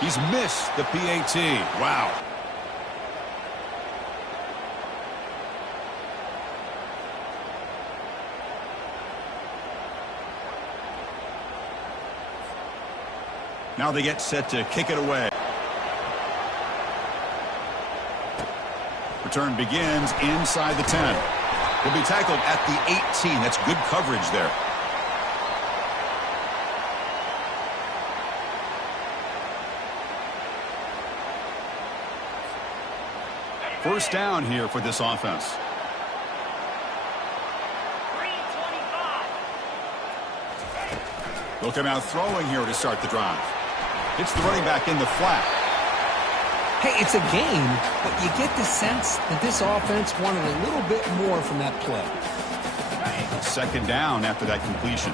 He's missed the PAT. Wow. Now they get set to kick it away. Return begins inside the 10. He'll be tackled at the 18. That's good coverage there. First down here for this offense. They'll come out throwing here to start the drive. It's the running back in the flat. Hey, it's a game, but you get the sense that this offense wanted a little bit more from that play. Second down after that completion.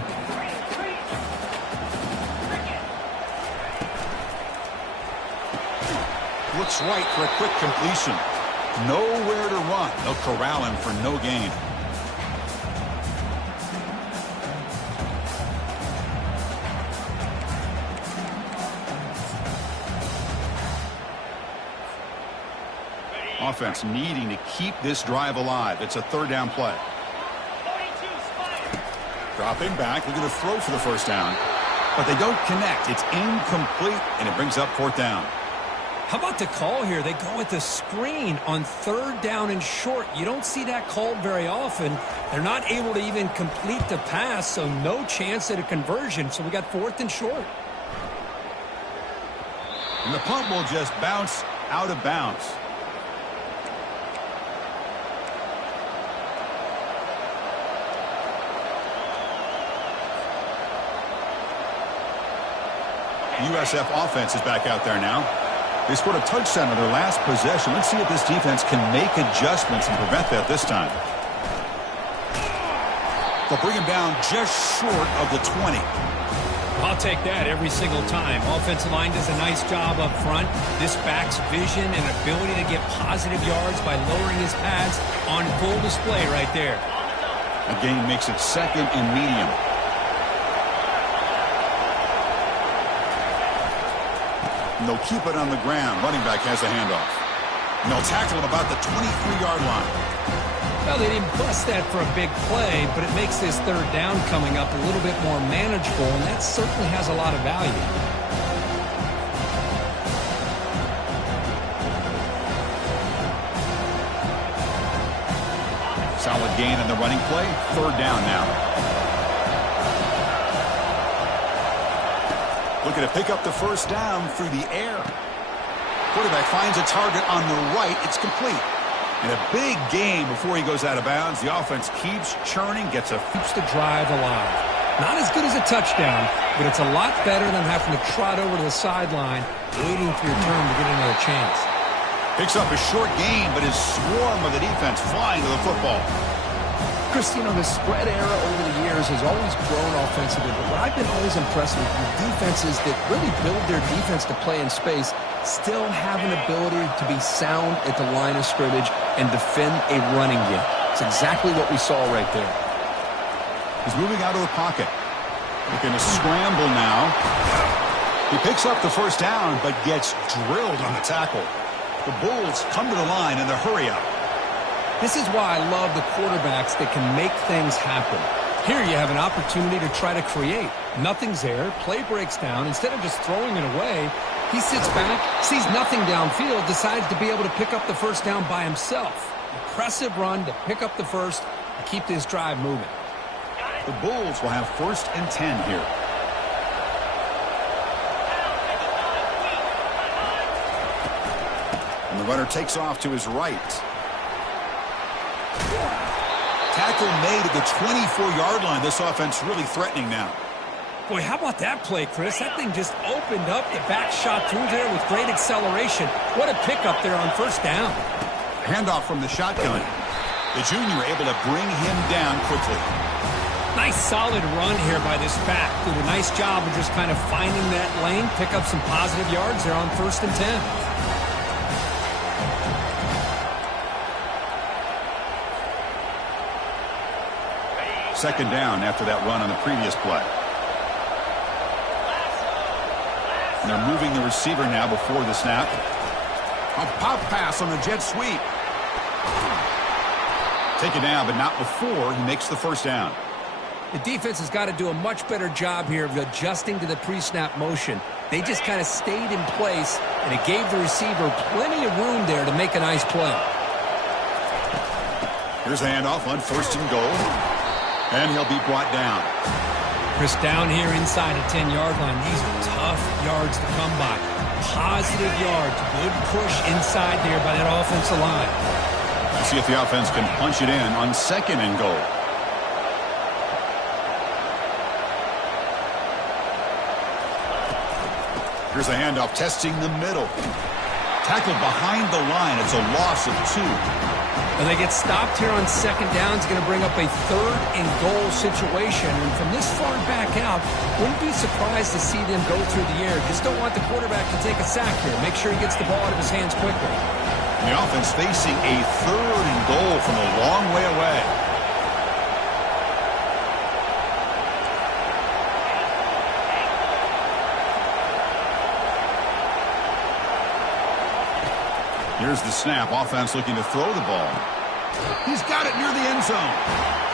Looks right for a quick completion. Nowhere to run. They'll corral him for no gain. Offense needing to keep this drive alive. It's a third down play. Dropping back, looking to throw for the first down. But they don't connect. It's incomplete, and it brings up fourth down. How about the call here? They go with the screen on third down and short. You don't see that called very often. They're not able to even complete the pass, so no chance at a conversion. So we got fourth and short. And the punt will just bounce out of bounds. USF offense is back out there now. They scored a touchdown on their last possession. Let's see if this defense can make adjustments and prevent that this time. They'll bring him down just short of the 20. I'll take that every single time. Offensive line does a nice job up front. This back's vision and ability to get positive yards by lowering his pads on full display right there. A gain makes it second and medium. And they'll keep it on the ground. Running back has a handoff. And they'll tackle him about the 23-yard line. Well, they didn't bust that for a big play, but it makes this third down coming up a little bit more manageable, and that certainly has a lot of value. Solid gain in the running play. Third down now. Looking to pick up the first down through the air. Quarterback finds a target on the right. It's complete. And a big gain before he goes out of bounds. The offense keeps churning, keeps the drive alive. Not as good as a touchdown, but it's a lot better than having to trot over to the sideline, waiting for your turn to get another chance. Picks up a short gain, but his swarm of the defense flying to the football. Chris, you know, the spread era over the years has always grown offensively, but what I've been always impressed with defenses that really build their defense to play in space still have an ability to be sound at the line of scrimmage and defend a running game. It's exactly what we saw right there. He's moving out of the pocket. Looking to scramble now. He picks up the first down, but gets drilled on the tackle. The Bulls come to the line in the hurry-up. This is why I love the quarterbacks that can make things happen. Here you have an opportunity to try to create. Nothing's there. Play breaks down. Instead of just throwing it away, he sits back, sees nothing downfield, decides to be able to pick up the first down by himself. Impressive run to pick up the first and keep this drive moving. The Bulls will have first and 10 here. And the runner takes off to his right. Tackle made at the 24-yard line. This offense really threatening now. Boy, how about that play, Chris? That thing just opened up. The back shot through there with great acceleration. What a pickup there on first down. Handoff from the shotgun. The junior able to bring him down quickly. Nice solid run here by this back. Did a nice job of just kind of finding that lane, pick up some positive yards there on first and 10. Second down after that run on the previous play. And they're moving the receiver now before the snap. A pop pass on the jet sweep. Take it down, but not before he makes the first down. The defense has got to do a much better job here of adjusting to the pre-snap motion. They just kind of stayed in place, and it gave the receiver plenty of room there to make a nice play. Here's a handoff on 1st and goal. And he'll be brought down. Chris, down here inside the 10-yard line, these are tough yards to come by. Positive yards, good push inside there by that offensive line. Let's see if the offense can punch it in on 2nd and goal. Here's a handoff, testing the middle. Tackled behind the line. It's a loss of 2. And they get stopped here on 2nd down. It's going to bring up a 3rd and goal situation. And from this far back out, wouldn't be surprised to see them go through the air. Just don't want the quarterback to take a sack here. Make sure he gets the ball out of his hands quickly. And the offense facing a 3rd and goal from a long way away. Here's the snap. Offense looking to throw the ball. He's got it near the end zone.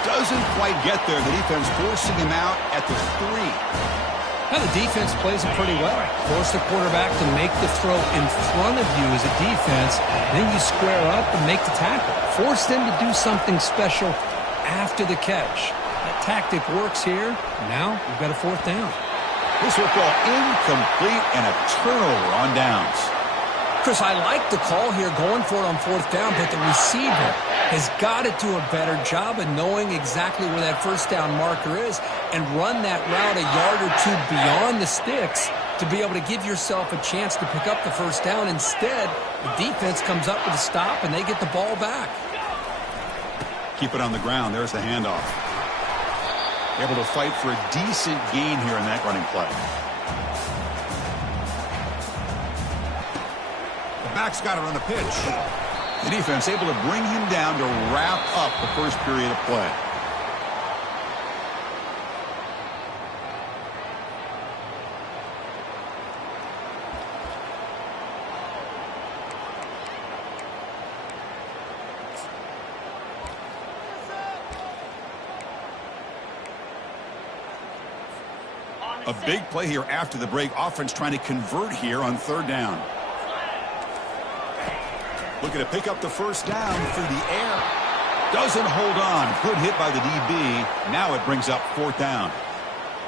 Doesn't quite get there. The defense forcing him out at the 3. Now the defense plays it pretty well. Force the quarterback to make the throw in front of you as a defense. Then you square up and make the tackle. Force them to do something special after the catch. That tactic works here. Now we've got a 4th down. This football incomplete and a turnover on downs. Chris, I like the call here going for it on 4th down, but the receiver has got to do a better job of knowing exactly where that 1st down marker is and run that route a yard or 2 beyond the sticks to be able to give yourself a chance to pick up the 1st down. Instead, the defense comes up with a stop and they get the ball back. Keep it on the ground. There's the handoff. Able to fight for a decent gain here in that running play. Back's got it on the pitch. The defense able to bring him down to wrap up the first period of play. A big play here after the break. Offense trying to convert here on 3rd down. Looking to pick up the 1st down through the air. Doesn't hold on. Good hit by the DB. Now it brings up 4th down.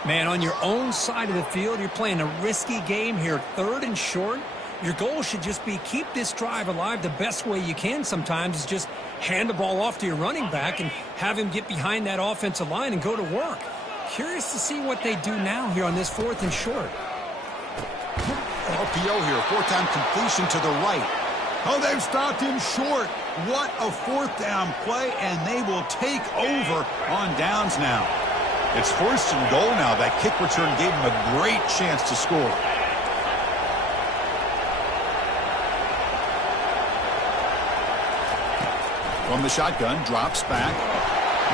Man, on your own side of the field, you're playing a risky game here. 3rd and short. Your goal should just be keep this drive alive the best way you can sometimes is just hand the ball off to your running back and have him get behind that offensive line and go to work. Curious to see what they do now here on this 4th and short. RPO here. 4th down completion to the right. Oh, they've stopped him short. What a 4th down play, and they will take over on downs now. It's 1st and goal now. That kick return gave him a great chance to score. From the shotgun, drops back.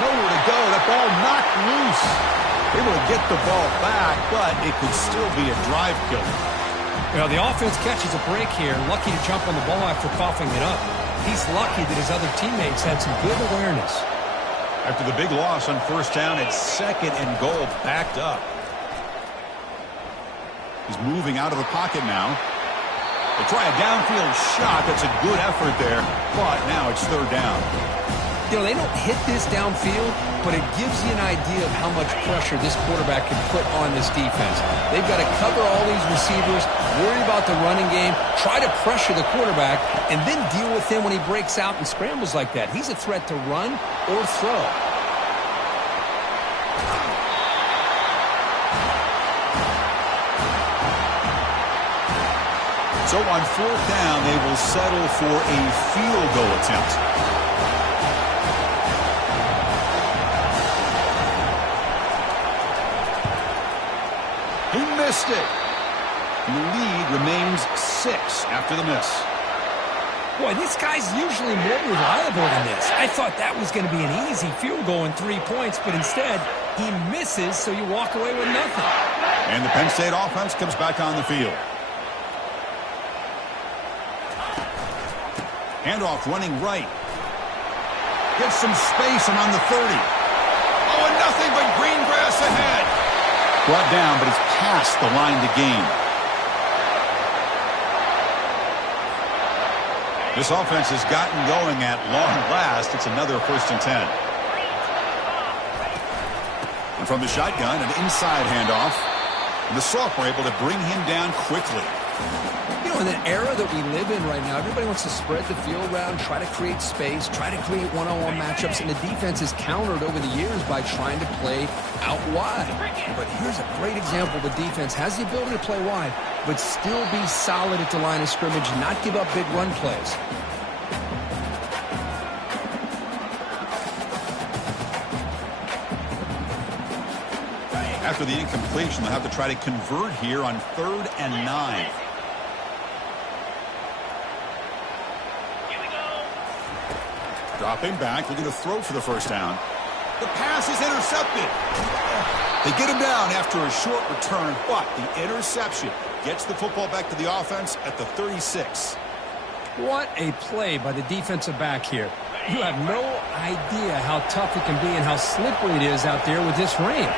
Nowhere to go. That ball knocked loose. Able to get the ball back, but it could still be a drive killer. Well, the offense catches a break here. Lucky to jump on the ball after coughing it up. He's lucky that his other teammates had some good awareness. After the big loss on 1st down, it's 2nd and goal, backed up. He's moving out of the pocket now. They try a downfield shot. That's a good effort there, but now it's 3rd down. You know, they don't hit this downfield, but it gives you an idea of how much pressure this quarterback can put on this defense. They've got to cover all these receivers, worry about the running game, try to pressure the quarterback, and then deal with him when he breaks out and scrambles like that. He's a threat to run or throw. So on 4th down, they will settle for a field goal attempt. He missed it. And the lead remains 6 after the miss. Boy, this guy's usually more reliable than this. I thought that was going to be an easy field goal in 3 points, but instead he misses, so you walk away with nothing. And the Penn State offense comes back on the field. Handoff running right. Gets some space and on the 30. Oh, and nothing but green grass ahead. Brought down, but it's past the line to gain. This offense has gotten going at long last. It's another 1st and 10. And from the shotgun, an inside handoff. And the sophomore able to bring him down quickly. You know, in the era that we live in right now, everybody wants to spread the field around, try to create space, try to create one-on-one matchups, and the defense is countered over the years by trying to play out wide. But here's a great example. The defense has the ability to play wide, but still be solid at the line of scrimmage, not give up big run plays. After the incompletion, they'll have to try to convert here on 3rd and 9. Dropping back, looking to throw for the 1st down. The pass is intercepted. They get him down after a short return, but the interception gets the football back to the offense at the 36. What a play by the defensive back here. You have no idea how tough it can be and how slippery it is out there with this rain.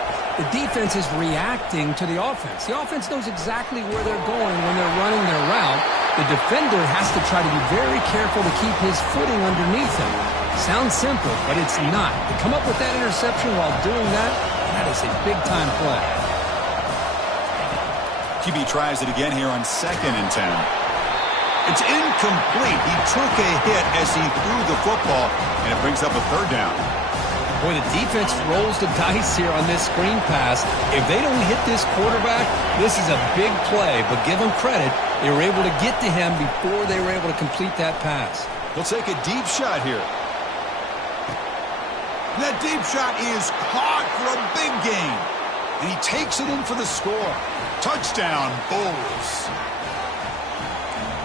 The defense is reacting to the offense. The offense knows exactly where they're going when they're running their route. The defender has to try to be very careful to keep his footing underneath him. Sounds simple, but it's not. To come up with that interception while doing that, that is a big-time play. QB tries it again here on 2nd and 10. It's incomplete. He took a hit as he threw the football, and it brings up a 3rd down. Boy, the defense rolls the dice here on this screen pass. If they don't hit this quarterback, this is a big play. But give them credit, they were able to get to him before they were able to complete that pass. We'll take a deep shot here. That deep shot is caught for a big gain. And he takes it in for the score. Touchdown, Bulls.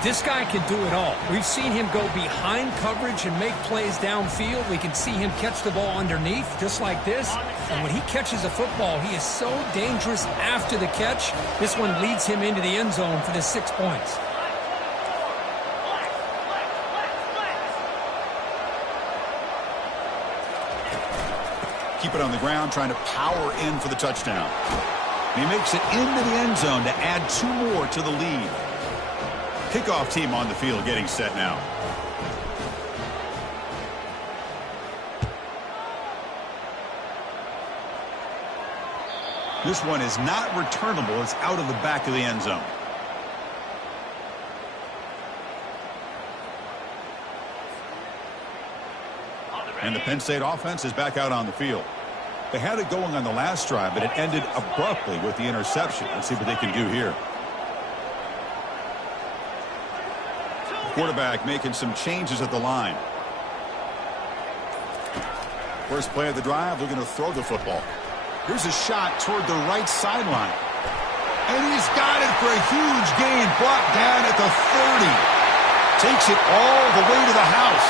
This guy can do it all. We've seen him go behind coverage and make plays downfield. We can see him catch the ball underneath, just like this. And when he catches a football, he is so dangerous after the catch. This one leads him into the end zone for the 6 points. Keep it on the ground, trying to power in for the touchdown. And he makes it into the end zone to add 2 more to the lead. Kickoff team on the field getting set now. This one is not returnable. It's out of the back of the end zone. And the Penn State offense is back out on the field. They had it going on the last drive, but it ended abruptly with the interception. Let's see what they can do here. Quarterback making some changes at the line. First play of the drive, looking to throw the football. Here's a shot toward the right sideline. And he's got it for a huge gain, brought down at the 30. Takes it all the way to the house.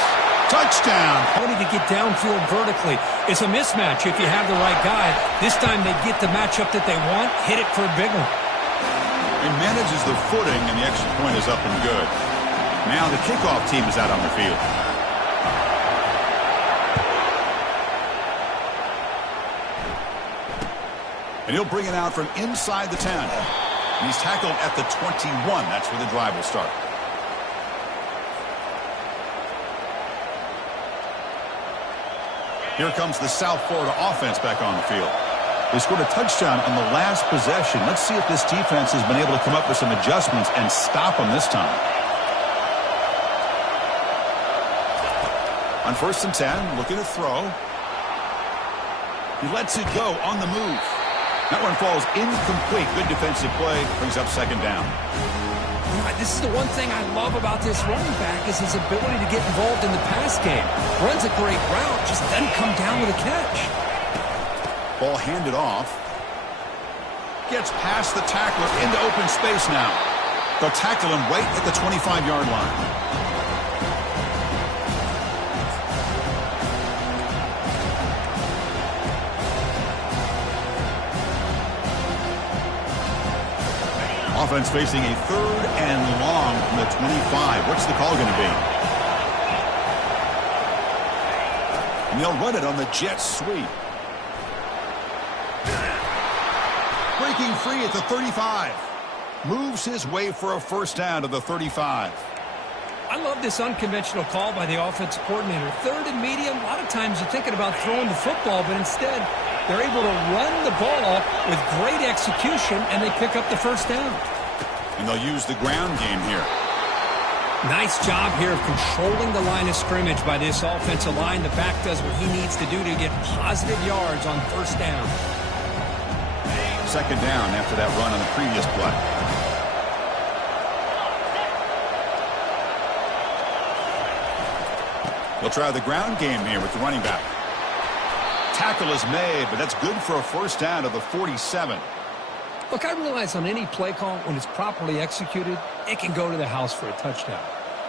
Touchdown. Ability to get downfield vertically. It's a mismatch if you have the right guy. This time they get the matchup that they want, hit it for a big one. He manages the footing, and the extra point is up and good. Now the kickoff team is out on the field. And he'll bring it out from inside the 10. And he's tackled at the 21. That's where the drive will start. Here comes the South Florida offense back on the field. They scored a touchdown on the last possession. Let's see if this defense has been able to come up with some adjustments and stop them this time. On 1st and 10, looking to throw. He lets it go on the move. That one falls incomplete. Good defensive play. Brings up 2nd down. This is the one thing I love about this running back is his ability to get involved in the pass game. Runs a great route, just doesn't come down with a catch. Ball handed off. Gets past the tackler into open space now. They'll tackle him right at the 25-yard line. Offense facing a 3rd and long from the 25. What's the call going to be? And they'll run it on the jet sweep. Breaking free at the 35. Moves his way for a first down to the 35. I love this unconventional call by the offensive coordinator. Third and medium, a lot of times you're thinking about throwing the football, but instead they're able to run the ball with great execution, and they pick up the first down. And they'll use the ground game here. Nice job here of controlling the line of scrimmage by this offensive line. The back does what he needs to do to get positive yards on first down. Second down after that run on the previous play. They'll try the ground game here with the running back. Tackle is made, but that's good for a first down to the 47. Look, I realize on any play call, when it's properly executed, it can go to the house for a touchdown.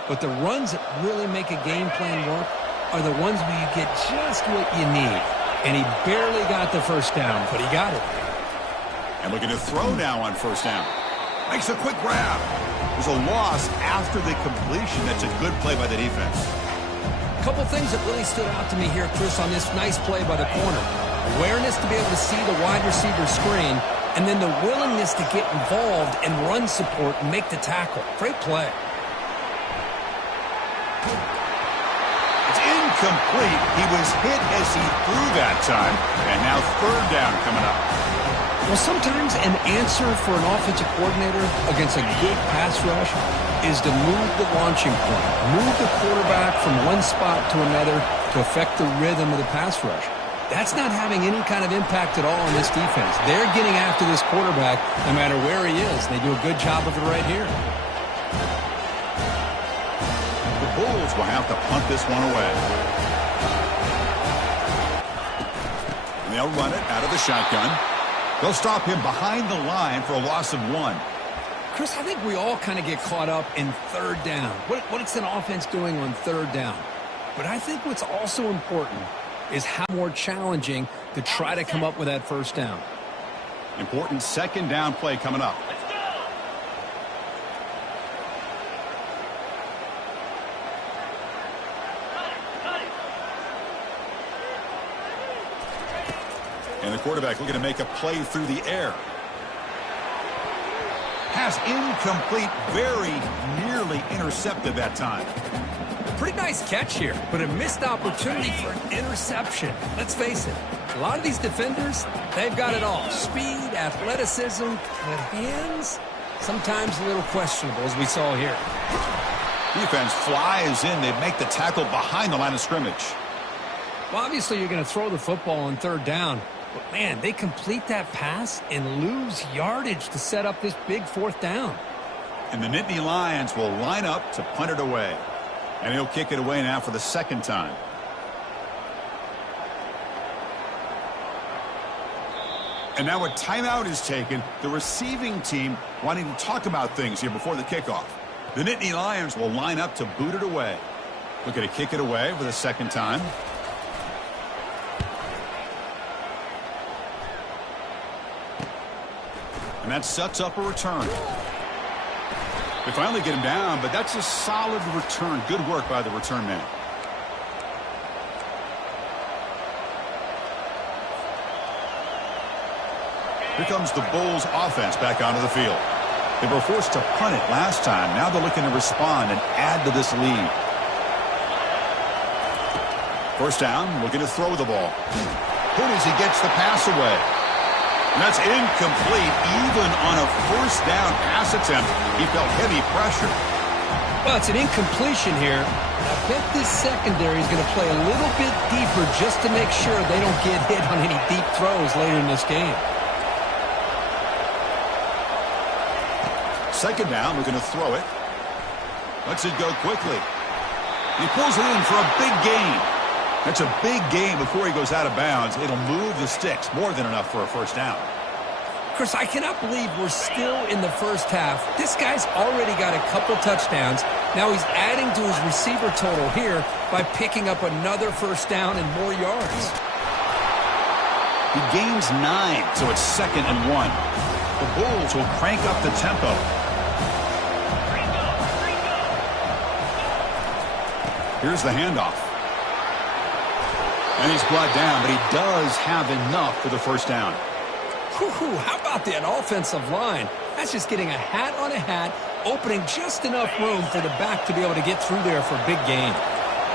But the runs that really make a game plan work are the ones where you get just what you need. And he barely got the first down, but he got it. And looking to throw now on first down. Makes a quick grab. There's a loss after the completion. That's a good play by the defense. A couple things that really stood out to me here, Chris, on this nice play by the corner. Awareness to be able to see the wide receiver screen, and then the willingness to get involved and run support and make the tackle. Great play. It's incomplete. He was hit as he threw that time. And now third down coming up. Well, sometimes an answer for an offensive coordinator against a good pass rush is to move the launching point, move the quarterback from one spot to another to affect the rhythm of the pass rush. That's not having any kind of impact at all on this defense. They're getting after this quarterback no matter where he is. They do a good job of it right here. The Bulls will have to punt this one away. And they'll run it out of the shotgun. They'll stop him behind the line for a loss of 1. Chris, I think we all kind of get caught up in third down. What is an offense doing on third down? But I think what's also important is how more challenging to try to come up with that first down. Important second down play coming up. And the quarterback looking to make a play through the air. Pass incomplete, very nearly intercepted that time. Pretty nice catch here, but a missed opportunity for an interception. Let's face it, a lot of these defenders, they've got it all. Speed, athleticism, but hands, sometimes a little questionable, as we saw here. Defense flies in. They make the tackle behind the line of scrimmage. Well, obviously you're going to throw the football on third down, but man, they complete that pass and lose yardage to set up this big fourth down. And the Nittany Lions will line up to punt it away. And he'll kick it away now for the second time. And now a timeout is taken. The receiving team wanting to talk about things here before the kickoff. The Nittany Lions will line up to boot it away. Looking to kick it away for the second time. And that sets up a return. They finally get him down, but that's a solid return. Good work by the return man. Here comes the Bulls offense back onto the field. They were forced to punt it last time. Now they're looking to respond and add to this lead. First down, looking to throw the ball. Hooters, he gets the pass away. And that's incomplete. Even on a first down pass attempt, he felt heavy pressure. Well, it's an incompletion here. I bet this secondary is going to play a little bit deeper just to make sure they don't get hit on any deep throws later in this game. Second down, looking to throw it. Lets it go quickly. He pulls it in for a big gain. That's a big gain before he goes out of bounds. It'll move the sticks, more than enough for a first down. Chris, I cannot believe we're still in the first half. This guy's already got a couple touchdowns. Now he's adding to his receiver total here by picking up another first down and more yards. He gains 9, so it's 2nd and 1. The Bulls will crank up the tempo. Here's the handoff. And he's brought down, but he does have enough for the first down. Whew, how about that offensive line? That's just getting a hat on a hat, opening just enough room for the back to be able to get through there for a big gain.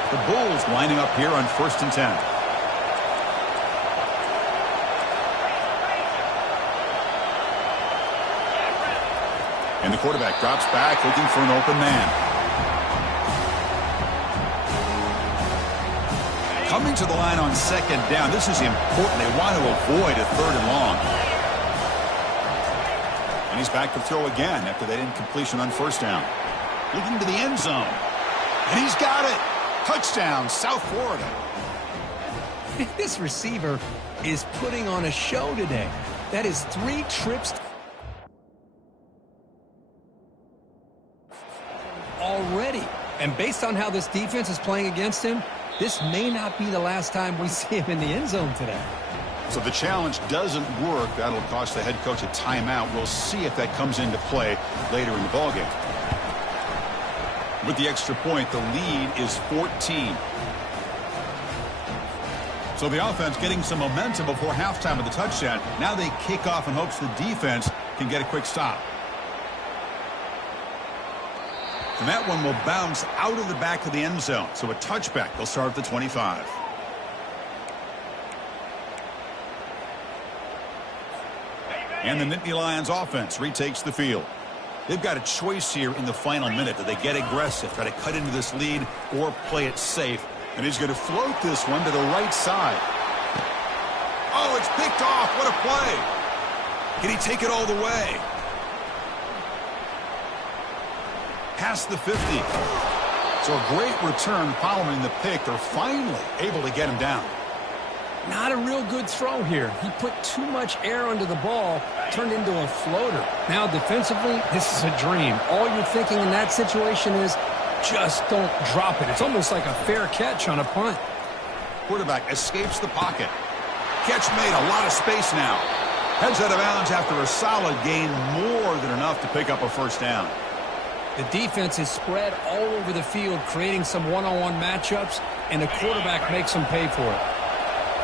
The Bulls lining up here on 1st and 10. And the quarterback drops back looking for an open man. Coming to the line on 2nd down. This is important. They want to avoid a 3rd and long. And he's back to throw again after that incompletion on 1st down. Looking to the end zone. And he's got it. Touchdown, South Florida. This receiver is putting on a show today. That is 3 trips already. And based on how this defense is playing against him, this may not be the last time we see him in the end zone today. So the challenge doesn't work. That'll cost the head coach a timeout. We'll see if that comes into play later in the ballgame. With the extra point, the lead is 14. So the offense getting some momentum before halftime of the touchdown. Now they kick off in hopes the defense can get a quick stop. And that one will bounce out of the back of the end zone. So a touchback. They'll start at the 25. And the Nittany Lions offense retakes the field. They've got a choice here in the final minute. Do they get aggressive, try to cut into this lead, or play it safe? And he's going to float this one to the right side. Oh, it's picked off. What a play. Can he take it all the way? Past the 50. So a great return following the pick. They're finally able to get him down. Not a real good throw here. He put too much air under the ball, turned into a floater. Now defensively, this is a dream. All you're thinking in that situation is just don't drop it. It's almost like a fair catch on a punt. Quarterback escapes the pocket. Catch made, a lot of space now. Heads out of bounds after a solid gain, more than enough to pick up a first down. The defense is spread all over the field, creating some one-on-one matchups, and the quarterback makes them pay for it.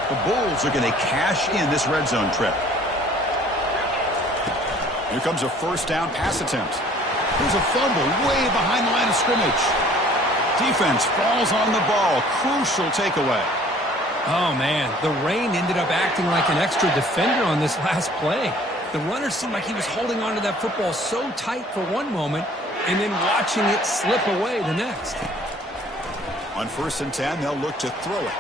The Bulls are going to cash in this red zone trip. Here comes a first down pass attempt. There's a fumble way behind the line of scrimmage. Defense falls on the ball. Crucial takeaway. Oh, man. The rain ended up acting like an extra defender on this last play. The runner seemed like he was holding onto that football so tight for one moment and then watching it slip away the next. On 1st and 10, they'll look to throw it.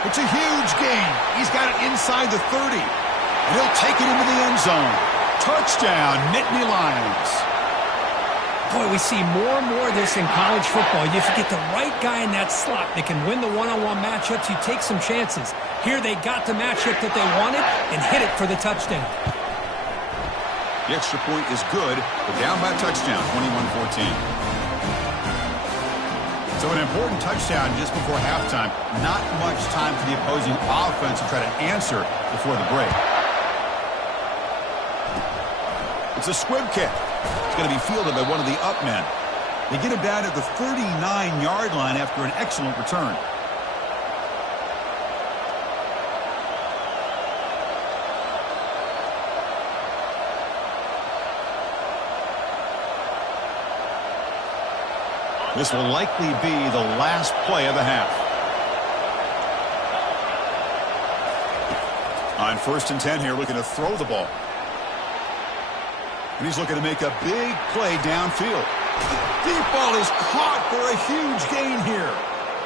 It's a huge gain. He's got it inside the 30. And he'll take it into the end zone. Touchdown, Nittany Lions. Boy, we see more and more of this in college football. If you get the right guy in that slot that can win the one-on-one matchups, you take some chances. Here they got the matchup that they wanted and hit it for the touchdown. The extra point is good, but down by a touchdown, 21-14. So an important touchdown just before halftime. Not much time for the opposing offense to try to answer before the break. It's a squib kick. It's going to be fielded by one of the up men. They get him down at the 39-yard line after an excellent return. This will likely be the last play of the half. On 1st and 10 here, looking to throw the ball. And he's looking to make a big play downfield. The deep ball is caught for a huge gain here.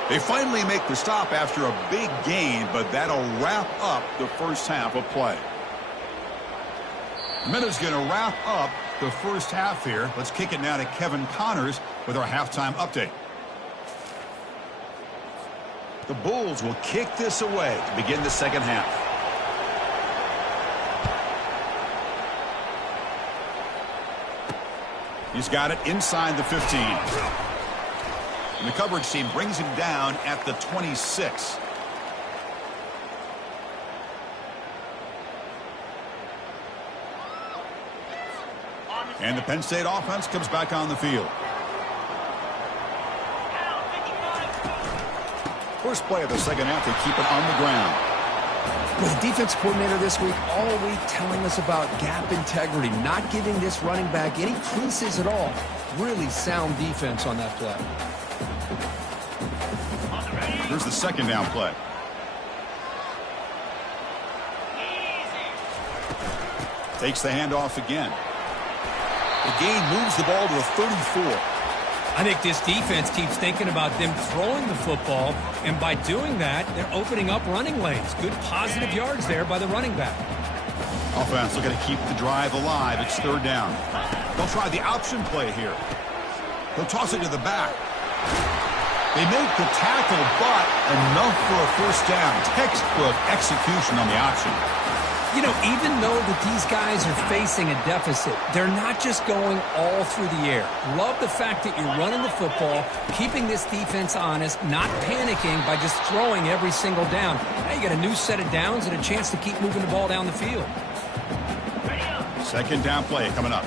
They finally make the stop after a big gain, but that'll wrap up the first half of play. The minute's going to wrap up the first half here. Let's kick it now to Kevin Connors with our halftime update. The Bulls will kick this away to begin the second half. He's got it inside the 15. And the coverage team brings him down at the 26. And the Penn State offense comes back on the field. First play of the second half, they keep it on the ground. With the defense coordinator this week, all week telling us about gap integrity, not giving this running back any creases at all. Really sound defense on that play. Here's the second down play. Takes the handoff again. The gain moves the ball to the 34. I think this defense keeps thinking about them throwing the football, and by doing that, they're opening up running lanes. Good positive yards there by the running back. Offense looking to keep the drive alive. It's third down. They'll try the option play here. They'll toss it to the back. They make the tackle, but enough for a first down. Textbook execution on the option. You know, even though that these guys are facing a deficit, they're not just going all through the air. Love the fact that you're running the football, keeping this defense honest, not panicking by just throwing every single down. Now you got a new set of downs and a chance to keep moving the ball down the field. Second down play coming up.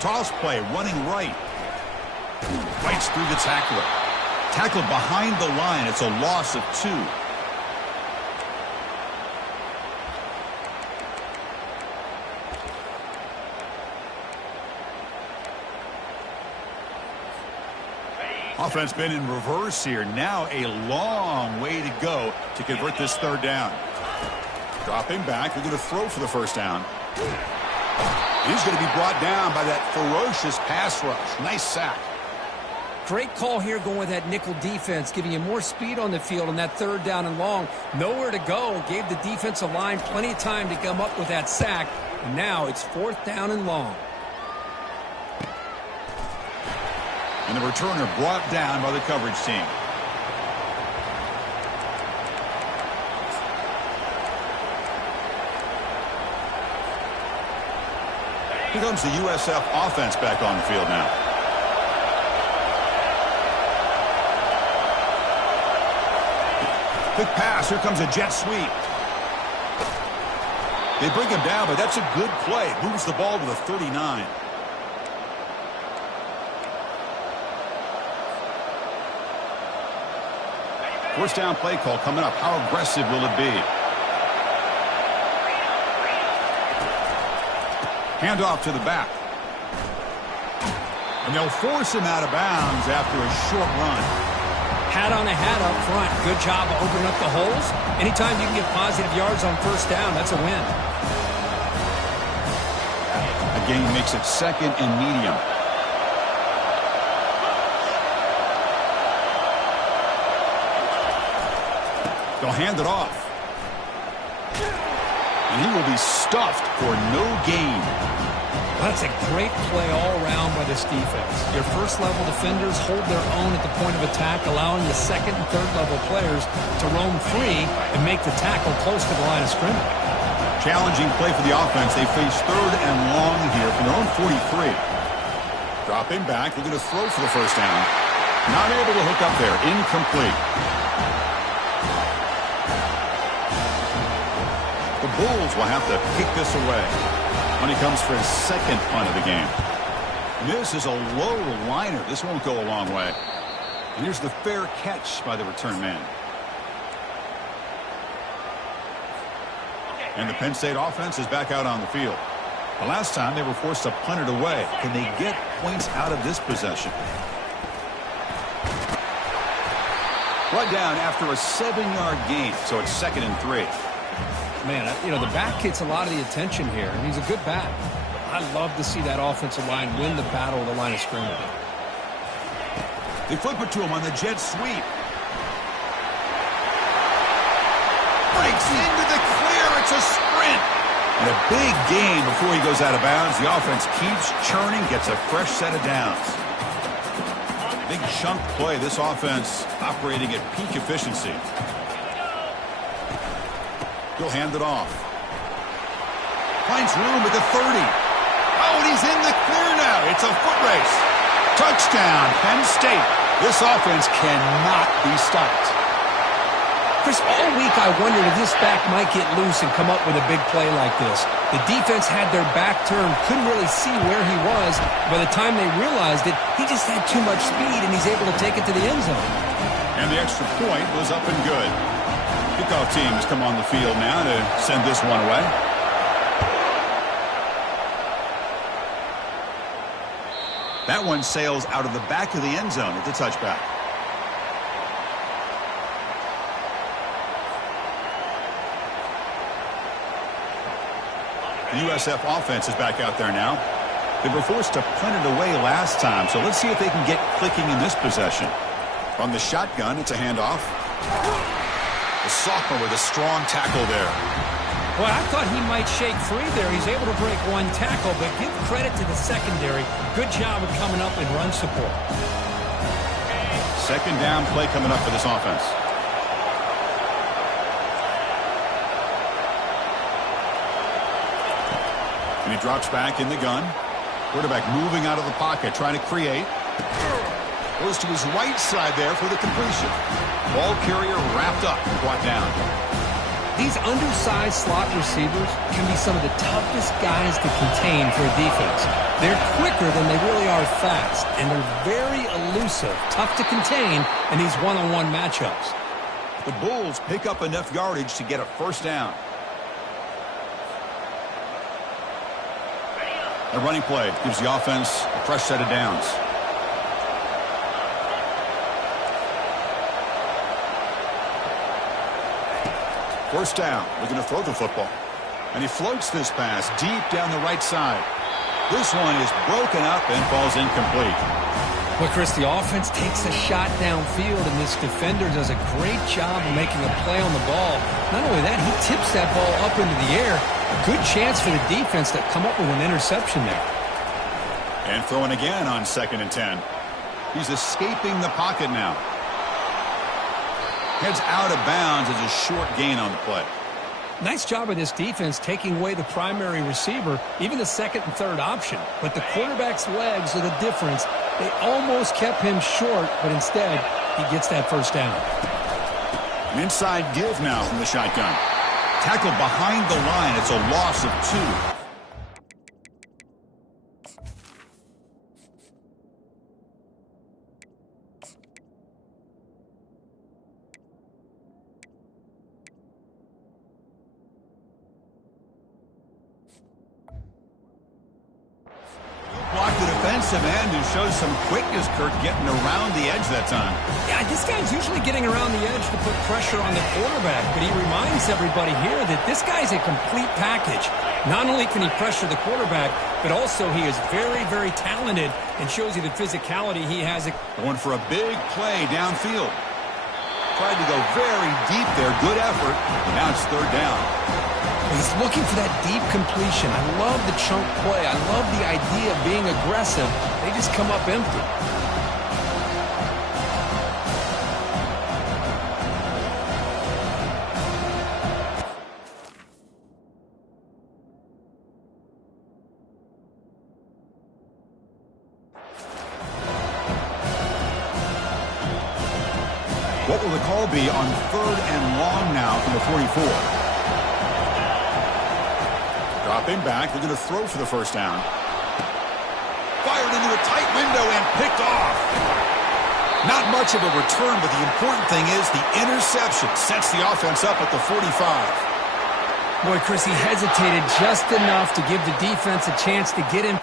Toss play running right. Bites through the tackler. Tackled behind the line. It's a loss of 2. Offense been in reverse here. Now a long way to go to convert this third down. Dropping back. They're going to throw for the first down. He's going to be brought down by that ferocious pass rush. Nice sack. Great call here going with that nickel defense, giving you more speed on the field on that third down and long. Nowhere to go. Gave the defensive line plenty of time to come up with that sack. And now it's fourth down and long. And the returner brought down by the coverage team. Here comes the USF offense back on the field now. Quick pass. Here comes a jet sweep. They bring him down, but that's a good play. Moves the ball to the 39. First down play call coming up. How aggressive will it be? Handoff to the back. And they'll force him out of bounds after a short run. Hat on a hat up front. Good job of opening up the holes. Anytime you can get positive yards on first down, that's a win. The gain makes it second and medium. They'll hand it off. And he will be stuffed for no gain. That's a great play all around by this defense. Your first-level defenders hold their own at the point of attack, allowing the second and third-level players to roam free and make the tackle close to the line of scrimmage. Challenging play for the offense. They face third and long here from their own 43. Dropping back. They're going to throw for the first down. Not able to hook up there. Incomplete. The Bulls will have to kick this away when he comes for his second punt of the game. This is a low liner. This won't go a long way. And here's the fair catch by the return man. And the Penn State offense is back out on the field. The last time they were forced to punt it away. Can they get points out of this possession? Brought down after a 7-yard gain, so it's 2nd and 3. Man, you know, the back gets a lot of the attention here, and he's a good back. I love to see that offensive line win the battle of the line of scrimmage. They flip it to him on the jet sweep. Breaks into the clear. It's a sprint. And a big gain before he goes out of bounds. The offense keeps churning, gets a fresh set of downs. Big chunk play. This offense operating at peak efficiency. He'll hand it off. Finds room at the 30. Oh, and he's in the clear now. It's a foot race. Touchdown, Penn State. This offense cannot be stopped. Chris, all week I wondered if this back might get loose and come up with a big play like this. The defense had their back turned, couldn't really see where he was. By the time they realized it, he just had too much speed, and he's able to take it to the end zone. And the extra point was up and good. Kickoff teams come on the field now to send this one away. That one sails out of the back of the end zone at the touchback. The USF offense is back out there now. They were forced to punt it away last time, so let's see if they can get clicking in this possession. From the shotgun, it's a handoff. The sophomore with a strong tackle there. Well, I thought he might shake free there. He's able to break one tackle, but give credit to the secondary. Good job of coming up in run support. Second down play coming up for this offense. And he drops back in the gun. Quarterback moving out of the pocket, trying to create. Goes to his right side there for the completion. Ball carrier wrapped up and brought down. These undersized slot receivers can be some of the toughest guys to contain for a defense. They're quicker than they really are fast, and they're very elusive, tough to contain in these one-on-one matchups. The Bulls pick up enough yardage to get a first down. The running play gives the offense a fresh set of downs. First down, looking to throw the football. And he floats this pass deep down the right side. This one is broken up and falls incomplete. Well, Chris, the offense takes a shot downfield, and this defender does a great job of making a play on the ball. Not only that, he tips that ball up into the air. A good chance for the defense to come up with an interception there. And throwing again on 2nd and 10. He's escaping the pocket now. Heads out of bounds as a short gain on the play. Nice job of this defense taking away the primary receiver, even the second and third option. But the quarterback's legs are the difference. They almost kept him short, but instead, he gets that first down. An inside give now from the shotgun. Tackled behind the line. It's a loss of 2. Man who shows some quickness, Kirk, getting around the edge that time. Yeah, this guy's usually getting around the edge to put pressure on the quarterback, but he reminds everybody here that this guy's a complete package. Not only can he pressure the quarterback, but also he is very, very talented and shows you the physicality he has. Going for a big play downfield. Tried to go very deep there. Good effort. Now it's third down. He's looking for that deep completion. I love the chunk play. I love the idea of being aggressive. They just come up empty. What will the call be on 3rd and long now from the 44? Dropping back, they're going to throw for the first down. Fired into a tight window and picked off. Not much of a return, but the important thing is the interception sets the offense up at the 45. Boy, Chris, he hesitated just enough to give the defense a chance to get in.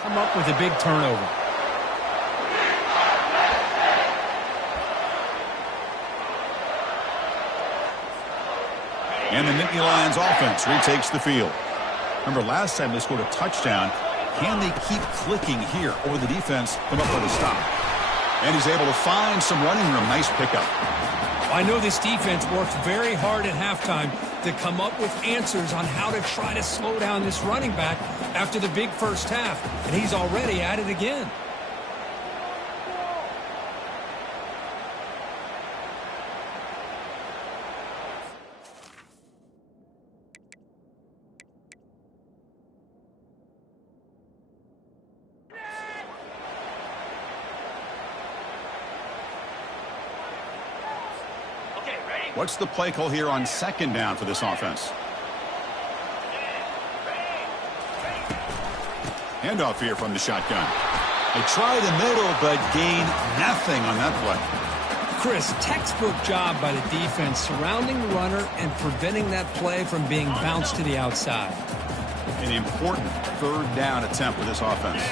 Come up with a big turnover. And the Nittany Lions offense retakes the field. Remember, last time they scored a touchdown. Can they keep clicking here, or the defense come up with a stop? And he's able to find some running room. Nice pickup. I know this defense worked very hard at halftime to come up with answers on how to try to slow down this running back after the big first half. And he's already at it again. What's the play call here on second down for this offense? Handoff here from the shotgun. They try the middle, but gain nothing on that play. Chris, textbook job by the defense surrounding the runner and preventing that play from being bounced to the outside. An important third down attempt for this offense.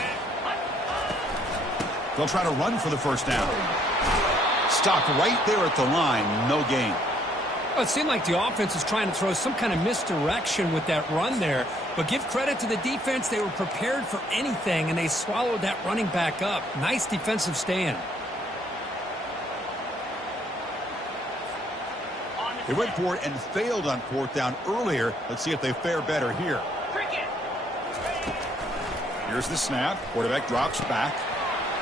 They'll try to run for the first down. Stopped right there at the line. No gain. Well, it seemed like the offense was trying to throw some kind of misdirection with that run there. But give credit to the defense. They were prepared for anything, and they swallowed that running back up. Nice defensive stand. They went for it and failed on fourth down earlier. Let's see if they fare better here. Here's the snap. Quarterback drops back.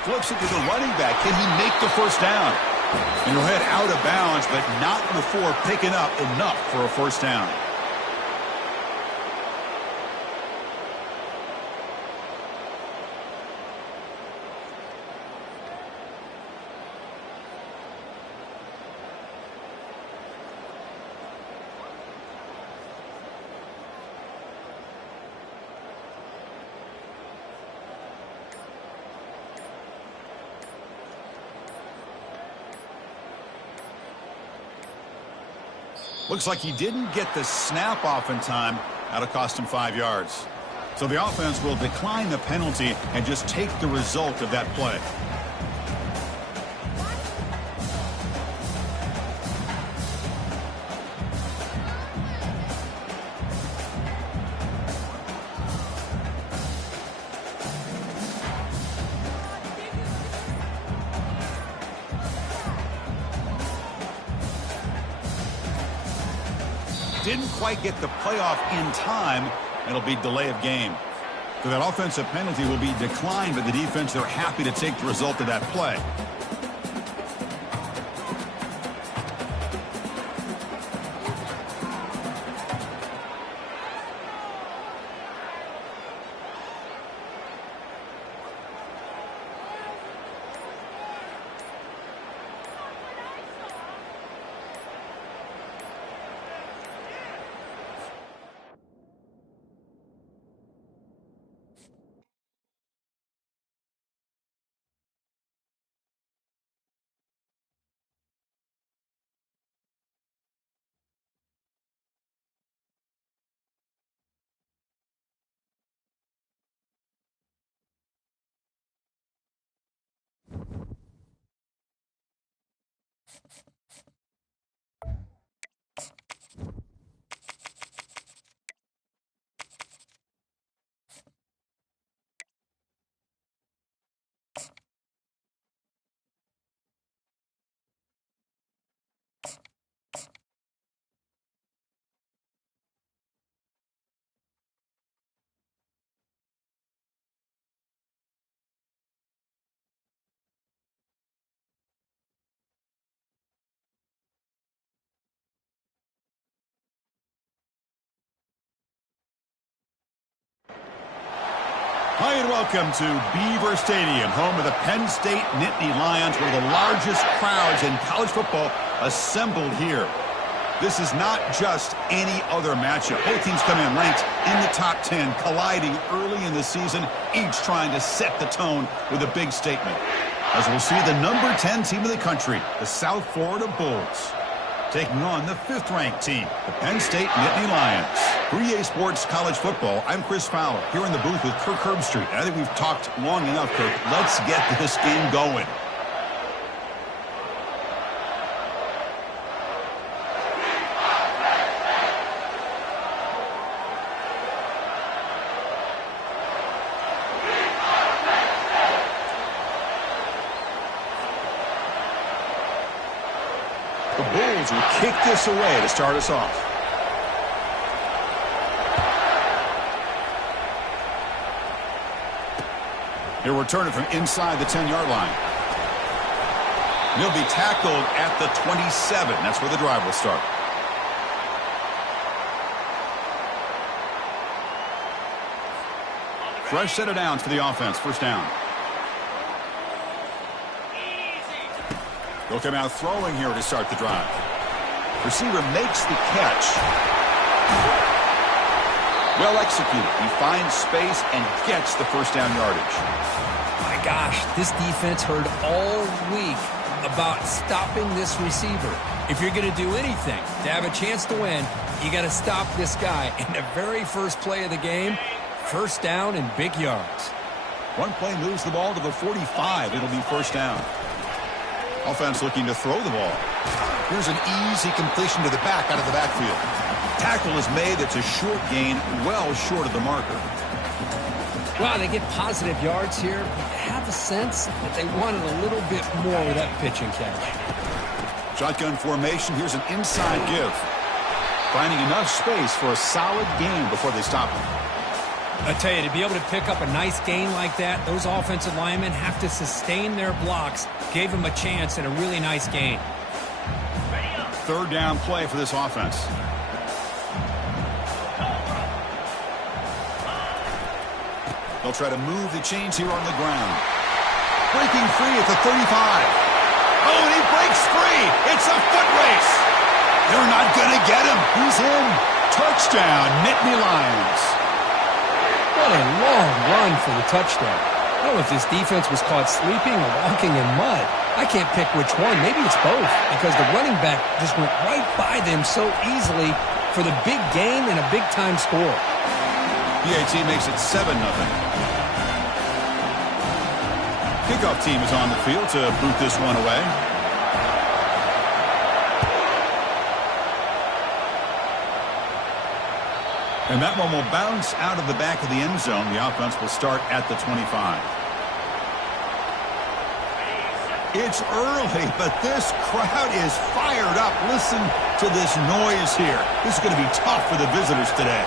Flips it to the running back. Can he make the first down? And he'll head out of bounds, but not before picking up enough for a first down. Looks like he didn't get the snap off in time. That'll cost him 5 yards. So the offense will decline the penalty and just take the result of that play. Didn't quite get the playoff in time. It'll be delay of game. So that offensive penalty will be declined by the defense. They're happy to take the result of that play. Hi and welcome to Beaver Stadium, home of the Penn State Nittany Lions, one of the largest crowds in college football assembled here. This is not just any other matchup. Both teams come in ranked in the top 10, colliding early in the season, each trying to set the tone with a big statement. As we'll see, the number 10 team in the country, the South Florida Bulls, taking on the 5th-ranked team, the Penn State Nittany Lions. For EA Sports College Football, I'm Chris Fowler, here in the booth with Kirk Herbstreit. I think we've talked long enough, Kirk. Let's get this game going. The Bulls will kick this away to start us off. He'll return it from inside the 10-yard line. He'll be tackled at the 27. That's where the drive will start. Fresh set of downs for the offense. First down. They'll come out throwing here to start the drive. Receiver makes the catch. Well executed. He finds space and gets the first down yardage. My gosh, this defense heard all week about stopping this receiver. If you're going to do anything to have a chance to win, you got to stop this guy. In the very first play of the game, first down and big yards. One play moves the ball to the 45. It'll be first down. Offense looking to throw the ball. Here's an easy completion to the back out of the backfield. Tackle is made. It's a short gain, well short of the marker. Well, they get positive yards here. I have a sense that they wanted a little bit more with that pitch and catch. Shotgun formation. Here's an inside give. Finding enough space for a solid gain before they stop him. I tell you, to be able to pick up a nice gain like that, those offensive linemen have to sustain their blocks. Gave them a chance at a really nice gain. Third down play for this offense. They'll try to move the chains here on the ground. Breaking free at the 35. Oh, and he breaks free. It's a foot race. They're not going to get him. He's in. Touchdown, Nittany Lions. What a long run for the touchdown. I don't know if this defense was caught sleeping or walking in mud. I can't pick which one. Maybe it's both, because the running back just went right by them so easily for the big gain and a big-time score. PAT makes it 7-0. Kickoff team is on the field to boot this one away. And that one will bounce out of the back of the end zone. The offense will start at the 25. It's early, but this crowd is fired up. Listen to this noise here. This is going to be tough for the visitors today.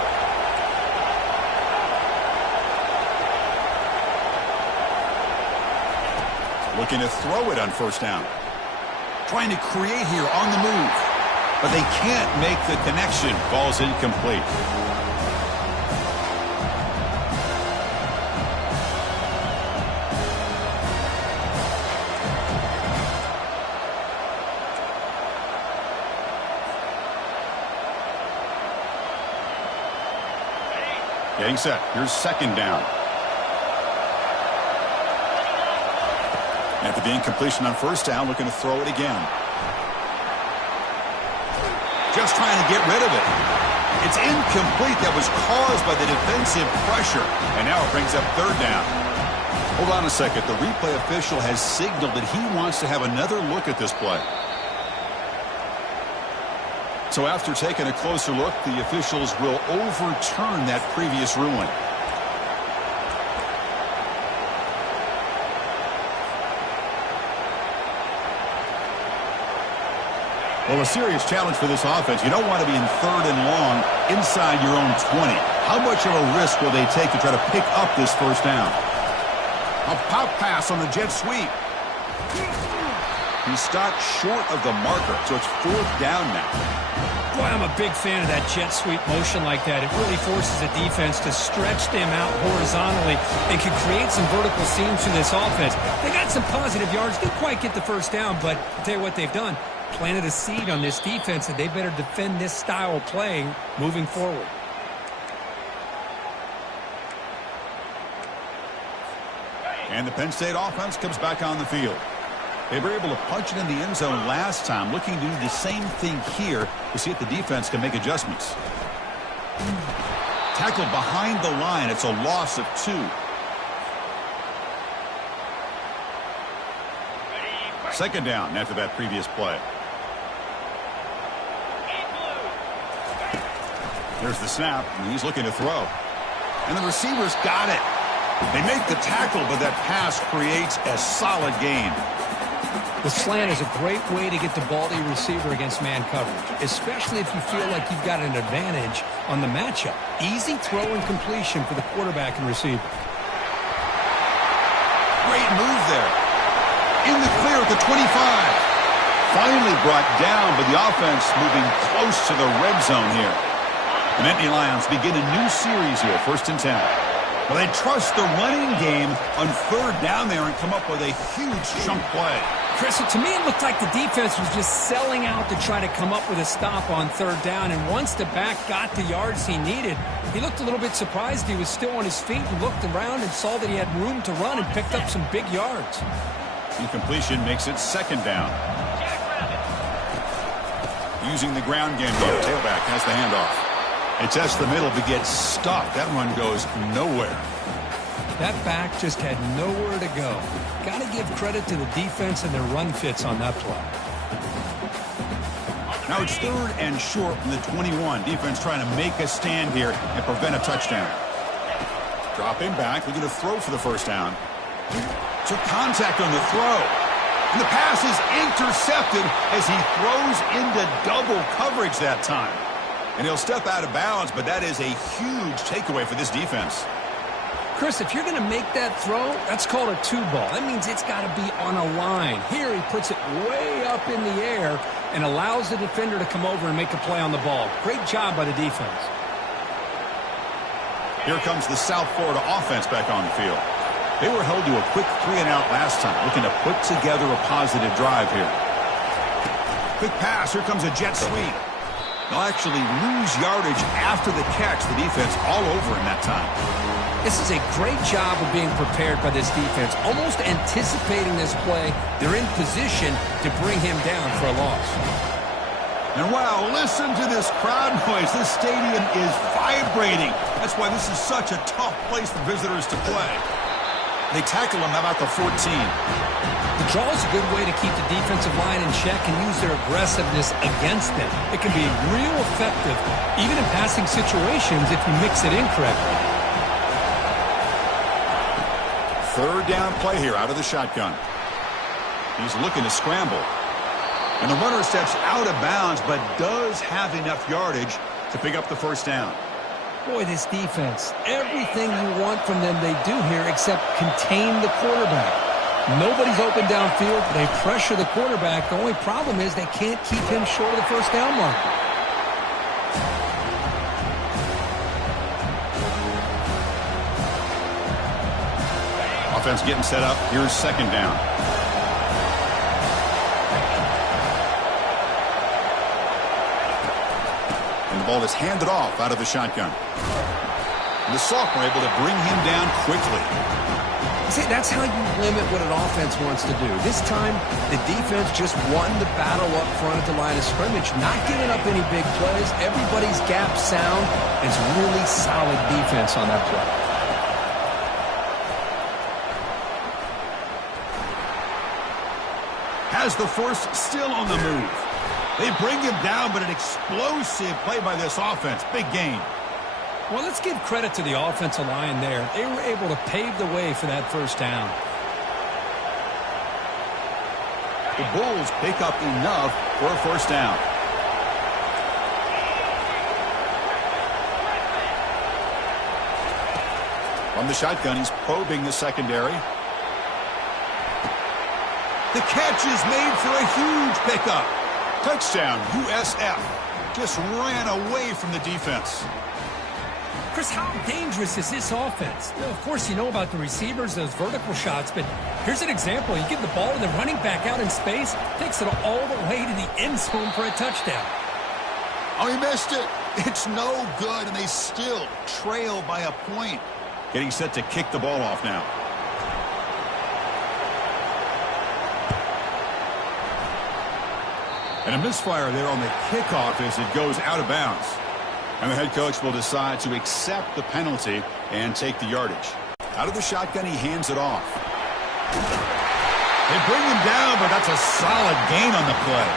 Looking to throw it on first down. Trying to create here on the move. But they can't make the connection. Ball's incomplete. Getting set. Here's second down. After the incompletion on first down, looking to throw it again. Just trying to get rid of it. It's incomplete. That was caused by the defensive pressure. And now it brings up third down. Hold on a second. The replay official has signaled that he wants to have another look at this play. So after taking a closer look, the officials will overturn that previous ruling. Well, a serious challenge for this offense. You don't want to be in third and long inside your own 20. How much of a risk will they take to try to pick up this first down? A pop pass on the jet sweep. He stopped short of the marker, so it's fourth down now. Boy, I'm a big fan of that jet sweep motion like that. It really forces a defense to stretch them out horizontally and can create some vertical seams through this offense. They got some positive yards. Didn't quite get the first down, but I'll tell you what they've done. Planted a seed on this defense that they better defend this style of play moving forward. And the Penn State offense comes back on the field. They were able to punch it in the end zone last time, looking to do the same thing here to see if the defense can make adjustments. Tackled behind the line. It's a loss of 2. Second down after that previous play. There's the snap, and he's looking to throw. And the receiver's got it. They make the tackle, but that pass creates a solid gain. The slant is a great way to get the ball to your receiver against man coverage, especially if you feel like you've got an advantage on the matchup. Easy throw and completion for the quarterback and receiver. Great move there. In the clear at the 25. Finally brought down, but the offense moving close to the red zone here. The Nittany Lions begin a new series here, 1st and 10. Well, they trust the running game on third down there and come up with a huge chunk play. Chris, to me it looked like the defense was just selling out to try to come up with a stop on third down, and once the back got the yards he needed, he looked a little bit surprised he was still on his feet and looked around and saw that he had room to run and picked up some big yards. Incompletion makes it second down. Using the ground game here. Tailback has the handoff. It tests the middle but gets stuck. That run goes nowhere. That back just had nowhere to go. Got to give credit to the defense and their run fits on that play. Now it's third and short from the 21. Defense trying to make a stand here and prevent a touchdown. Dropping back, looking to throw for the first down. Took contact on the throw. And the pass is intercepted as he throws into double coverage that time. And he'll step out of bounds, but that is a huge takeaway for this defense. Chris, if you're going to make that throw, that's called a two ball. That means it's got to be on a line. Here he puts it way up in the air and allows the defender to come over and make a play on the ball. Great job by the defense. Here comes the South Florida offense back on the field. They were held to a quick 3-and-out last time, looking to put together a positive drive here. Quick pass. Here comes a jet sweep. They'll actually lose yardage after the catch. The defense all over in that time. This is a great job of being prepared by this defense, almost anticipating this play. They're in position to bring him down for a loss. And wow, listen to this crowd noise. This stadium is vibrating. That's why this is such a tough place for visitors to play. They tackle him about the 14. The draw is a good way to keep the defensive line in check and use their aggressiveness against them. It can be real effective, even in passing situations, if you mix it in correctly. Third down play here out of the shotgun. He's looking to scramble. And the runner steps out of bounds, but does have enough yardage to pick up the first down. Boy, this defense, everything you want from them they do here except contain the quarterback. Nobody's open downfield. They pressure the quarterback. The only problem is they can't keep him short of the first down marker. Offense getting set up. Here's second down. And the ball is handed off out of the shotgun. And the sophomore able to bring him down quickly. See, that's how you limit what an offense wants to do. This time, the defense just won the battle up front at the line of scrimmage, not giving up any big plays. Everybody's gap sound. It's really solid defense on that play. Has the first, still on the move. They bring him down, but an explosive play by this offense. Big gain. Well, let's give credit to the offensive line there. They were able to pave the way for that first down. The Bulls pick up enough for a first down. From the shotgun, he's probing the secondary. The catch is made for a huge pickup. Touchdown, USF. Just ran away from the defense. Chris, how dangerous is this offense? Of course, you know about the receivers, those vertical shots, but here's an example. You give the ball to the running back out in space, takes it all the way to the end zone for a touchdown. Oh, he missed it. It's no good, and they still trail by a point. Getting set to kick the ball off now. And a misfire there on the kickoff as it goes out of bounds. And the head coach will decide to accept the penalty and take the yardage. Out of the shotgun, he hands it off. They bring him down, but that's a solid gain on the play.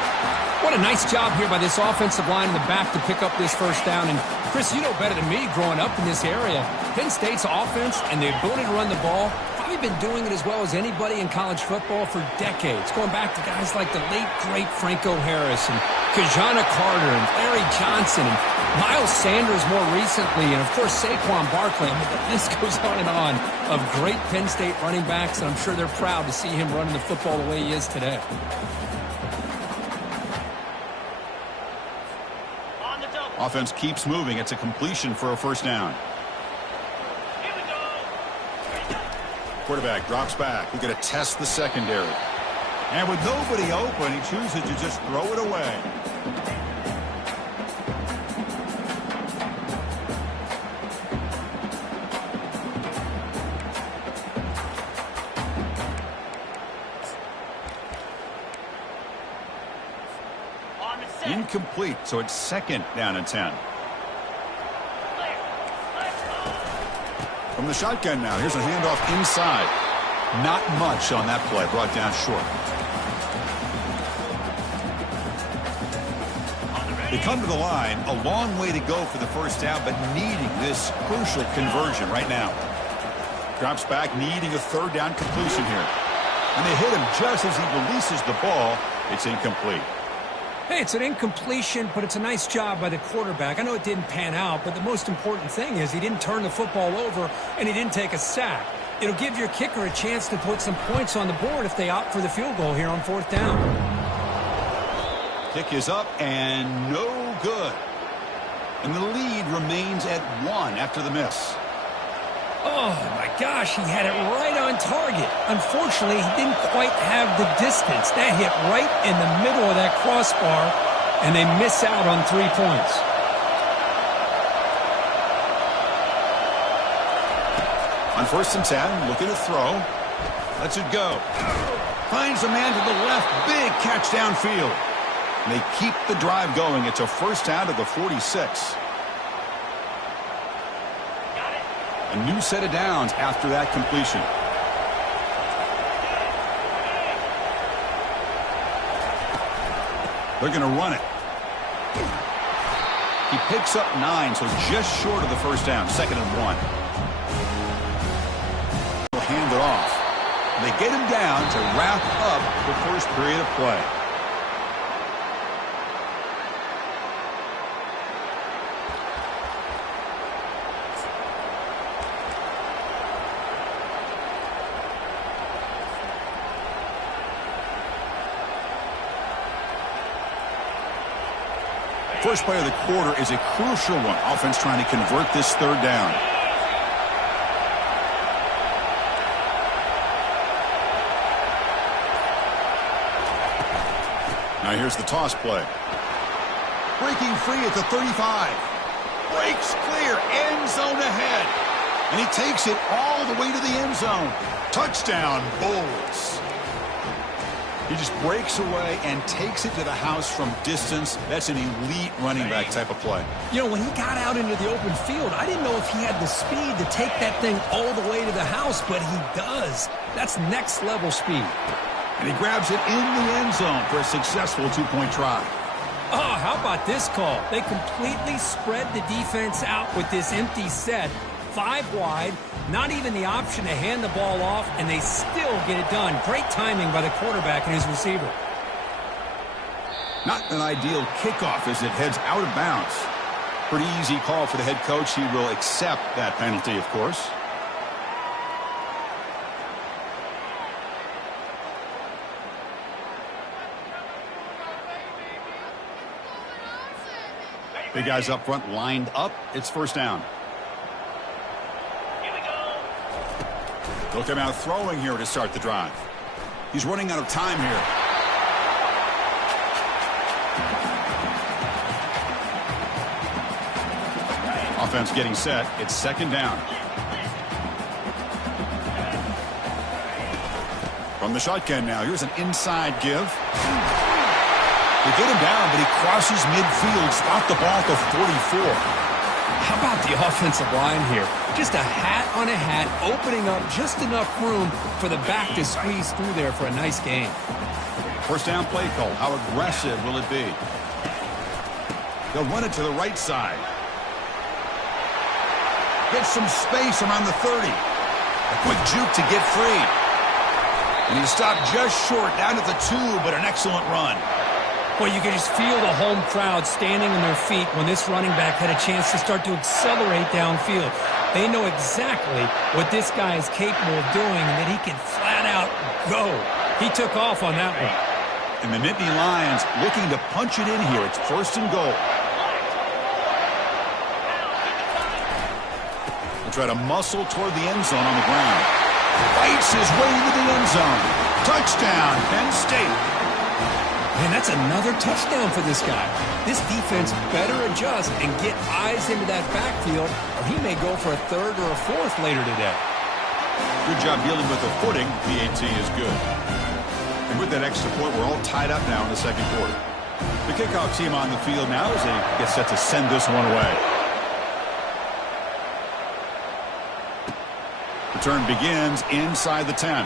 What a nice job here by this offensive line in the back to pick up this first down. And, Chris, you know better than me growing up in this area. Penn State's offense and the ability to run the ball, probably been doing it as well as anybody in college football for decades, going back to guys like the late, great Franco Harris and Kajana Carter and Larry Johnson and Miles Sanders more recently, and, of course, Saquon Barkley. I mean, the list goes on of great Penn State running backs, and I'm sure they're proud to see him running the football the way he is today. Offense keeps moving. It's a completion for a first down. Quarterback drops back. We're going to test the secondary. And with nobody open, he chooses to just throw it away. Incomplete, so it's 2nd down and 10. From the shotgun now, here's a handoff inside. Not much on that play, brought down short. They come to the line, a long way to go for the first down, but needing this crucial conversion right now. Drops back, needing a 3rd down completion here. And they hit him just as he releases the ball. It's incomplete. Hey, it's an incompletion, but it's a nice job by the quarterback. I know it didn't pan out, but the most important thing is he didn't turn the football over and he didn't take a sack. It'll give your kicker a chance to put some points on the board if they opt for the field goal here on 4th down. Kick is up and no good. And the lead remains at 1 after the miss. Oh, my gosh, he had it right on target. Unfortunately, he didn't quite have the distance. That hit right in the middle of that crossbar, and they miss out on 3 points. On 1st and 10, looking to throw. Lets it go. Finds a man to the left. Big catch downfield. And they keep the drive going. It's a 1st down to the 46. A new set of downs after that completion. They're going to run it. He picks up 9, so just short of the 1st down. 2nd and 1. He'll hand it off. They get him down to wrap up the 1st period of play. First play of the quarter is a crucial one. Offense trying to convert this 3rd down. Now here's the toss play. Breaking free at the 35. Breaks clear. End zone ahead. And he takes it all the way to the end zone. Touchdown, Bulls. He just breaks away and takes it to the house from distance. That's an elite running back type of play. You know, when he got out into the open field, I didn't know if he had the speed to take that thing all the way to the house, but he does. That's next level speed. And he grabs it in the end zone for a successful 2-point try. Oh, how about this call? They completely spread the defense out with this empty set. 5 wide, not even the option to hand the ball off, and they still get it done. Great timing by the quarterback and his receiver. Not an ideal kickoff as it heads out of bounds. Pretty easy call for the head coach. He will accept that penalty, of course. Big guys up front lined up. It's 1st down. They'll come out throwing here to start the drive. He's running out of time here. Offense getting set. It's 2nd down. From the shotgun now. Here's an inside give. They get him down, but he crosses midfield. Spot the ball at the 44. How about the offensive line here? Just a hat on a hat, opening up just enough room for the back to squeeze through there for a nice gain. 1st down play call. How aggressive will it be? They'll run it to the right side. Gets some space around the 30. A quick juke to get free. And he stopped just short, down at the 2, but an excellent run. Well, you can just feel the home crowd standing on their feet when this running back had a chance to start to accelerate downfield. They know exactly what this guy is capable of doing and that he can flat out go. He took off on that one. And the Nittany Lions looking to punch it in here. It's 1st and goal. They'll try to muscle toward the end zone on the ground. Fights his way into the end zone. Touchdown, Penn State. Man, that's another touchdown for this guy. This defense better adjust and get eyes into that backfield, or he may go for a third or a fourth later today. Good job dealing with the footing. PAT is good. And with that extra point, we're all tied up now in the second quarter. The kickoff team on the field now as they get set to send this one away. Return begins inside the 10.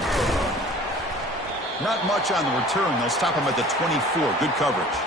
Not much on the return. They'll stop him at the 24. Good coverage.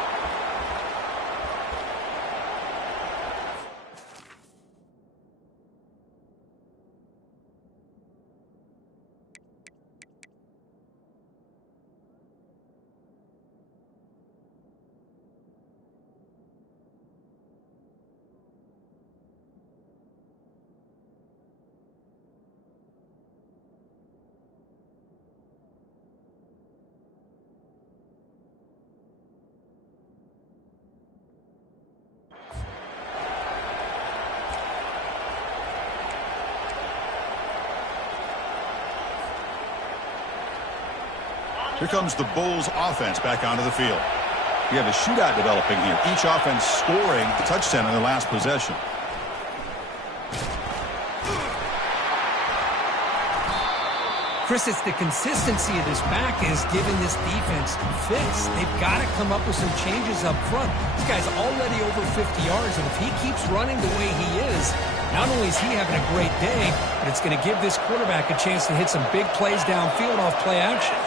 Here comes the Bulls offense back onto the field. We have a shootout developing here. Each offense scoring a touchdown in their last possession. Chris, it's the consistency of this back is giving this defense fits. They've got to come up with some changes up front. This guy's already over 50 yards, and if he keeps running the way he is, not only is he having a great day, but it's going to give this quarterback a chance to hit some big plays downfield off play action.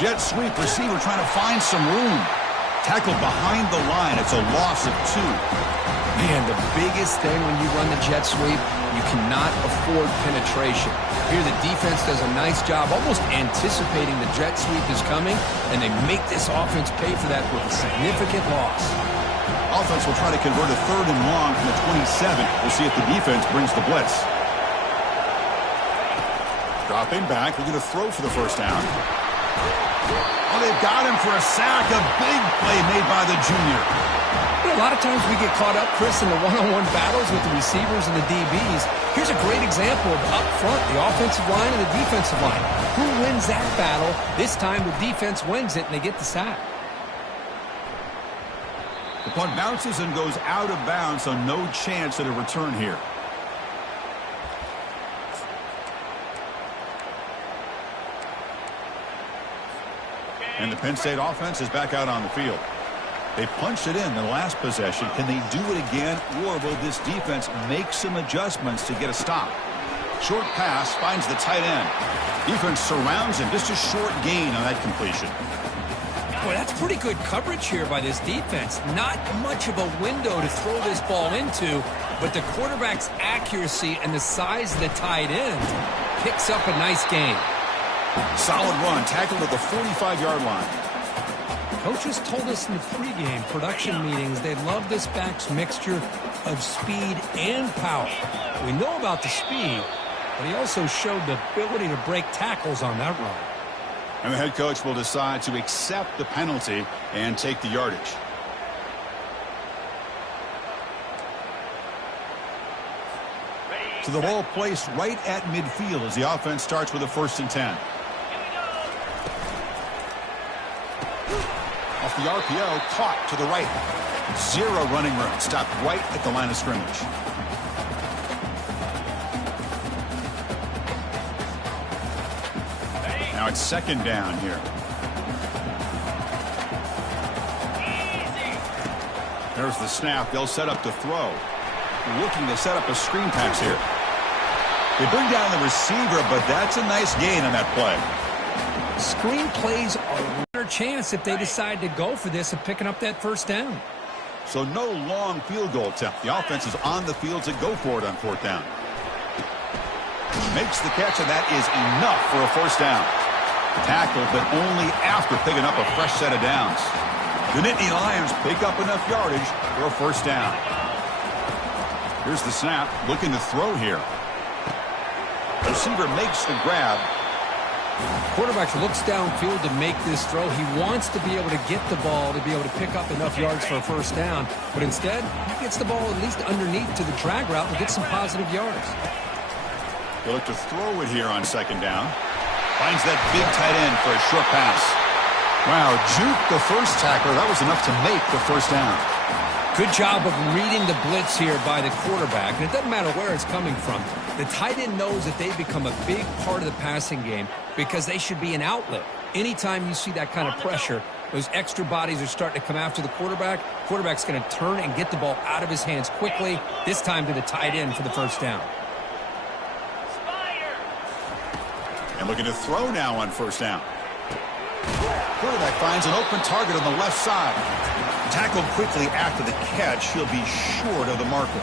Jet sweep, receiver trying to find some room. Tackled behind the line. It's a loss of 2. Man, the biggest thing when you run the jet sweep, you cannot afford penetration. Here the defense does a nice job almost anticipating the jet sweep is coming, and they make this offense pay for that with a significant loss. Offense will try to convert a 3rd and long from the 27. We'll see if the defense brings the blitz. Dropping back, looking to throw for the first down. Oh, they've got him for a sack. A big play made by the junior. A lot of times we get caught up, Chris, in the one-on-one battles with the receivers and the DBs. Here's a great example of up front, the offensive line and the defensive line. Who wins that battle? This time the defense wins it, and they get the sack. The punt bounces and goes out of bounds, so no chance at a return here. And the Penn State offense is back out on the field. They punched it in the last possession. Can they do it again, or will this defense make some adjustments to get a stop? Short pass finds the tight end. Defense surrounds him. Just a short gain on that completion. Boy, that's pretty good coverage here by this defense. Not much of a window to throw this ball into, but the quarterback's accuracy and the size of the tight end picks up a nice gain. Solid run, tackled at the 45-yard line. Coaches told us in the pregame production meetings they love this back's mixture of speed and power. We know about the speed, but he also showed the ability to break tackles on that run. And the head coach will decide to accept the penalty and take the yardage. So the ball placed right at midfield as the offense starts with a 1st and 10. Off the RPO, caught to the right. 0 running room. Stopped right at the line of scrimmage. Now it's 2nd down here. There's the snap. They'll set up to throw. Looking to set up a screen pass here. They bring down the receiver, but that's a nice gain on that play. Screen plays are a better chance if they decide to go for this and picking up that 1st down. So no long field goal attempt. The offense is on the field to go for it on 4th down. Makes the catch, and that is enough for a 1st down. Tackled, but only after picking up a fresh set of downs. The Nittany Lions pick up enough yardage for a 1st down. Here's the snap, looking to throw here. Receiver makes the grab. Quarterback looks downfield to make this throw. He wants to be able to get the ball to be able to pick up enough yards for a 1st down. But instead, he gets the ball at least underneath to the drag route and gets some positive yards. They look to throw it here on 2nd down. Finds that big tight end for a short pass. Wow, juke the first tackler. That was enough to make the first down. Good job of reading the blitz here by the quarterback. And it doesn't matter where it's coming from. The tight end knows that they've become a big part of the passing game because they should be an outlet. Anytime you see that kind of pressure, those extra bodies are starting to come after the quarterback. Quarterback's going to turn and get the ball out of his hands quickly, this time to the tight end for the first down. And looking to throw now on first down. Quarterback finds an open target on the left side. Tackled quickly after the catch. He'll be short of the marker.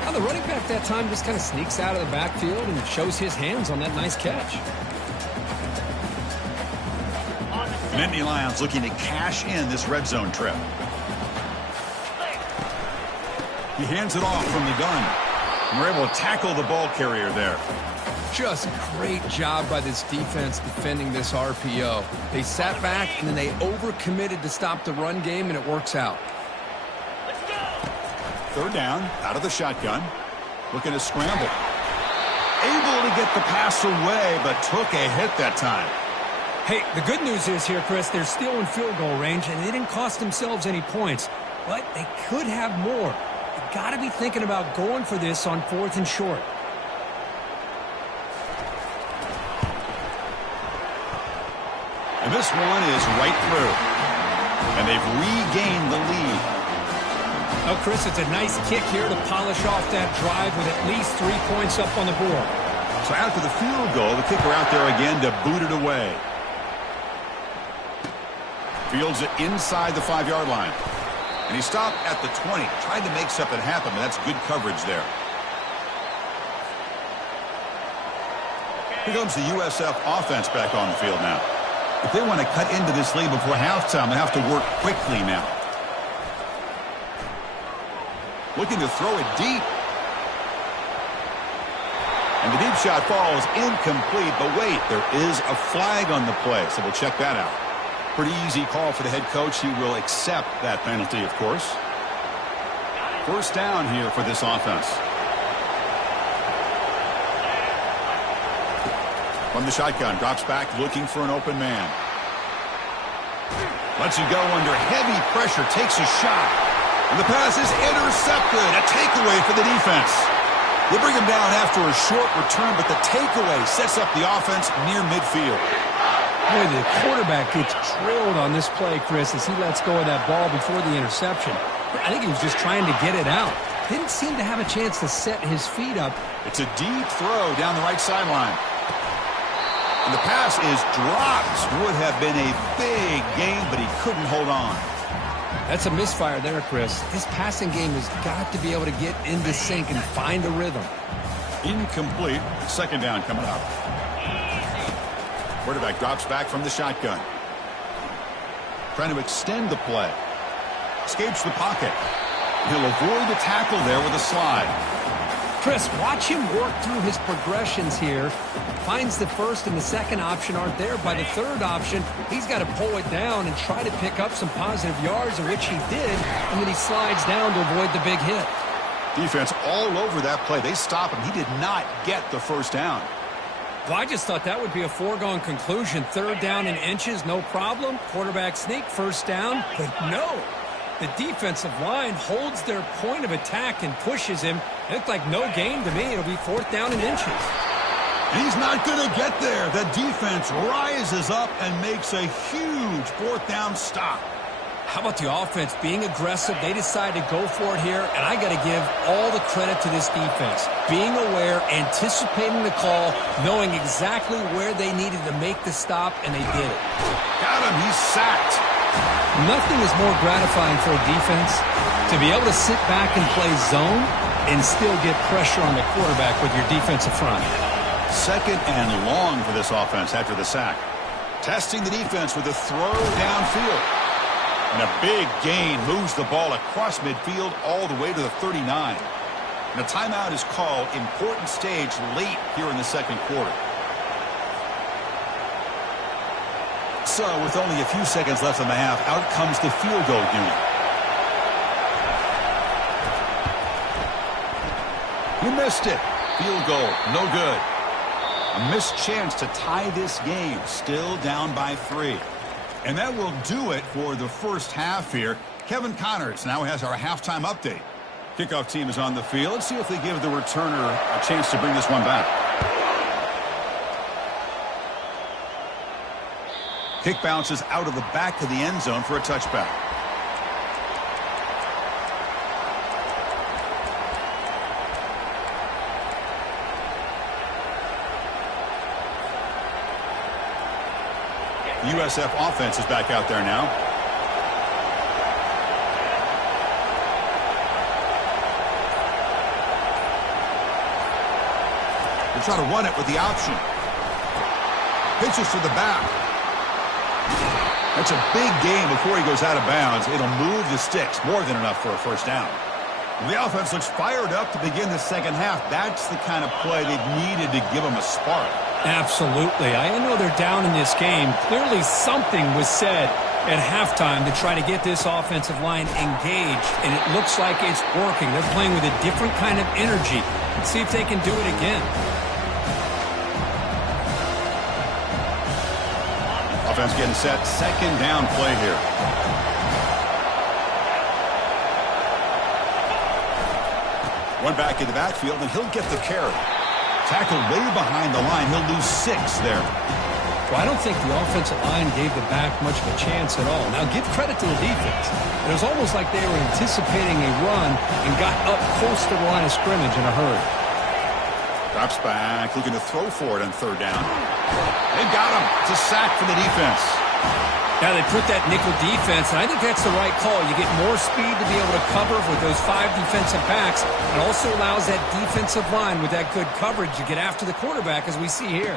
Now the running back that time just kind of sneaks out of the backfield and shows his hands on that nice catch. Nittany Lions looking to cash in this red zone trip. He hands it off from the gun. And we're able to tackle the ball carrier there. Just a great job by this defense defending this RPO. They sat back and then they overcommitted to stop the run game, and it works out. Third down, out of the shotgun. Looking to scramble. Able to get the pass away, but took a hit that time. Hey, the good news is here, Chris, they're still in field goal range, and they didn't cost themselves any points. But they could have more. You got to be thinking about going for this on 4th and short. And this one is right through. And they've regained the lead. Oh, Chris, it's a nice kick here to polish off that drive with at least 3 points up on the board. So after the field goal, the kicker out there again to boot it away. Fields it inside the 5-yard line. And he stopped at the 20. Tried to make something happen, but that's good coverage there. Here comes the USF offense back on the field now. If they want to cut into this lead before halftime, they have to work quickly now. Looking to throw it deep. And the deep shot falls incomplete. But wait, there is a flag on the play, so we'll check that out. Pretty easy call for the head coach. He will accept that penalty, of course. First down here for this offense. From the shotgun, drops back looking for an open man. Lets it go under heavy pressure, takes a shot. And the pass is intercepted. A takeaway for the defense. They bring him down after a short return, but the takeaway sets up the offense near midfield. Boy, the quarterback gets drilled on this play, Chris, as he lets go of that ball before the interception. I think he was just trying to get it out. Didn't seem to have a chance to set his feet up. It's a deep throw down the right sideline. And the pass is dropped. Would have been a big gain, but he couldn't hold on. That's a misfire there, Chris. This passing game has got to be able to get into sync and find a rhythm. Incomplete. Second down coming up. Quarterback drops back from the shotgun. Trying to extend the play. Escapes the pocket. He'll avoid the tackle there with a slide. Chris, watch him work through his progressions here. Finds the first and the second option aren't there. By the third option, he's got to pull it down and try to pick up some positive yards, which he did, and then he slides down to avoid the big hit. Defense all over that play. They stop him. He did not get the first down. Well, I just thought that would be a foregone conclusion. Third down in inches, no problem. Quarterback sneak, first down. But no, the defensive line holds their point of attack and pushes him. It looked like no gain to me. It'll be fourth down in inches. And he's not going to get there. The defense rises up and makes a huge fourth down stop. How about the offense being aggressive? They decide to go for it here, and I got to give all the credit to this defense. Being aware, anticipating the call, knowing exactly where they needed to make the stop, and they did it. Got him. He's sacked. Nothing is more gratifying for a defense to be able to sit back and play zone and still get pressure on the quarterback with your defensive front. Second and long for this offense after the sack. Testing the defense with a throw downfield. And a big gain moves the ball across midfield all the way to the 39. And a timeout is called. Important stage late here in the second quarter. So with only a few seconds left in the half, out comes the field goal unit. He missed it. Field goal, no good. A missed chance to tie this game. Still down by 3. And that will do it for the first half here. Kevin Connors now has our halftime update. Kickoff team is on the field. Let's see if they give the returner a chance to bring this one back. Kick bounces out of the back of the end zone for a touchback. The USF offense is back out there now. They try to run it with the option. Pitches to the back. That's a big gain before he goes out of bounds. It'll move the sticks. More than enough for a first down. The offense looks fired up to begin the second half. That's the kind of play they've needed to give them a spark. Absolutely. I know they're down in this game. Clearly something was said at halftime to try to get this offensive line engaged, and it looks like it's working. They're playing with a different kind of energy. Let's see if they can do it again. Offense getting set. Second down play here. One back in the backfield, and he'll get the carry. Tackled way behind the line. He'll lose 6 there. Well, I don't think the offensive line gave the back much of a chance at all. Now, give credit to the defense. It was almost like they were anticipating a run and got up close to the line of scrimmage in a hurry. Drops back, looking to throw for it on third down. They've got him. It's a sack for the defense. Now they put that nickel defense, and I think that's the right call. You get more speed to be able to cover with those 5 defensive backs. It also allows that defensive line with that good coverage to get after the quarterback, as we see here.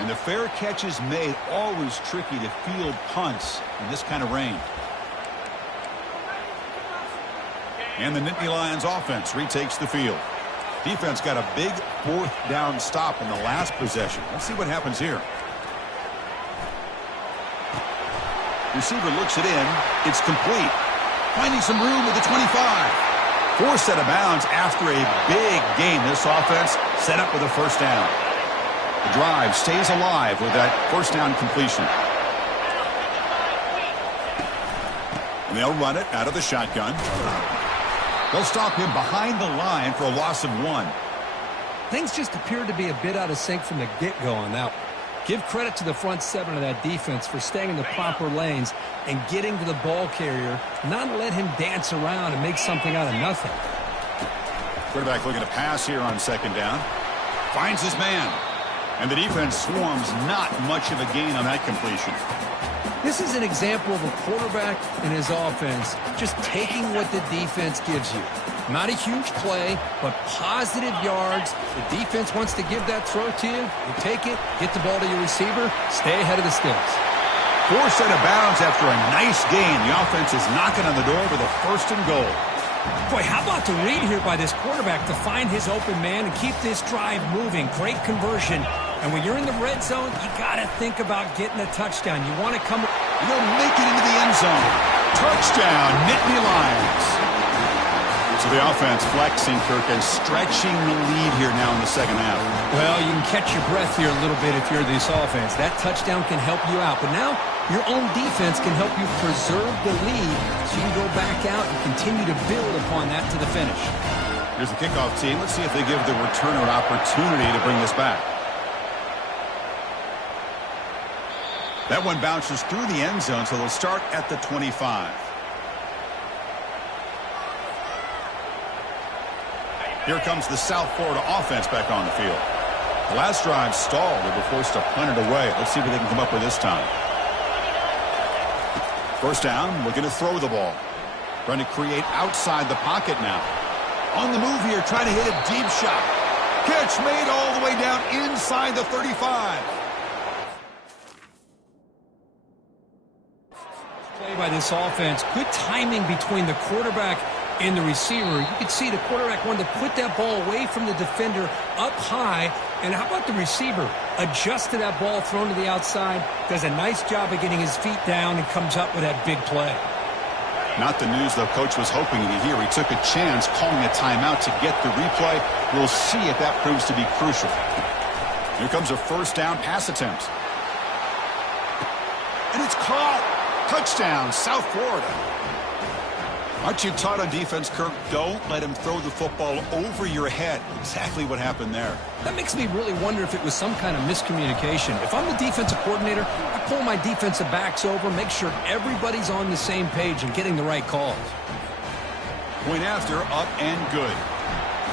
And the fair catch is made. Always tricky to field punts in this kind of rain. And the Nittany Lions offense retakes the field. Defense got a big 4th down stop in the last possession. Let's see what happens here. Receiver looks it in. It's complete. Finding some room with the 25. Forced out of bounds after a big gain. This offense set up with a first down. The drive stays alive with that first down completion. And they'll run it out of the shotgun. They'll stop him behind the line for a loss of 1. Things just appeared to be a bit out of sync from the get-go on that one. Give credit to the front 7 of that defense for staying in the proper lanes and getting to the ball carrier, not let him dance around and make something out of nothing. Quarterback looking to pass here on second down. Finds his man. And the defense swarms. Not much of a gain on that completion. This is an example of a quarterback and his offense just taking what the defense gives you. Not a huge play, but positive yards. The defense wants to give that throw to you. You take it, get the ball to your receiver, stay ahead of the sticks. Forced out of bounds after a nice gain. The offense is knocking on the door with a 1st and goal. Boy, how about the read here by this quarterback to find his open man and keep this drive moving. Great conversion. And when you're in the red zone, you got to think about getting a touchdown. You want to come... They'll make it into the end zone. Touchdown, Nittany Lions. So the offense flexing, Kirk, and stretching the lead here now in the second half. Well, you can catch your breath here a little bit if you're this offense. That touchdown can help you out. But now your own defense can help you preserve the lead so you can go back out and continue to build upon that to the finish. Here's the kickoff team. Let's see if they give the returner an opportunity to bring this back. That one bounces through the end zone, so they'll start at the 25. Here comes the South Florida offense back on the field. The last drive stalled. They were forced to punt it away. Let's see what they can come up with this time. First down, looking to throw the ball. Trying to create outside the pocket now. On the move here, trying to hit a deep shot. Catch made all the way down inside the 35. Play by this offense. Good timing between the quarterback and the receiver. You could see the quarterback wanted to put that ball away from the defender up high. And how about the receiver? Adjusted that ball, thrown to the outside. Does a nice job of getting his feet down and comes up with that big play. Not the news the coach was hoping to hear. He took a chance calling a timeout to get the replay. We'll see if that proves to be crucial. Here comes a first down pass attempt. And it's caught. Touchdown, South Florida. Aren't you taught on defense, Kirk? Don't let him throw the football over your head. Exactly what happened there. That makes me really wonder if it was some kind of miscommunication. If I'm the defensive coordinator, I pull my defensive backs over, make sure everybody's on the same page and getting the right calls. Point after, up and good.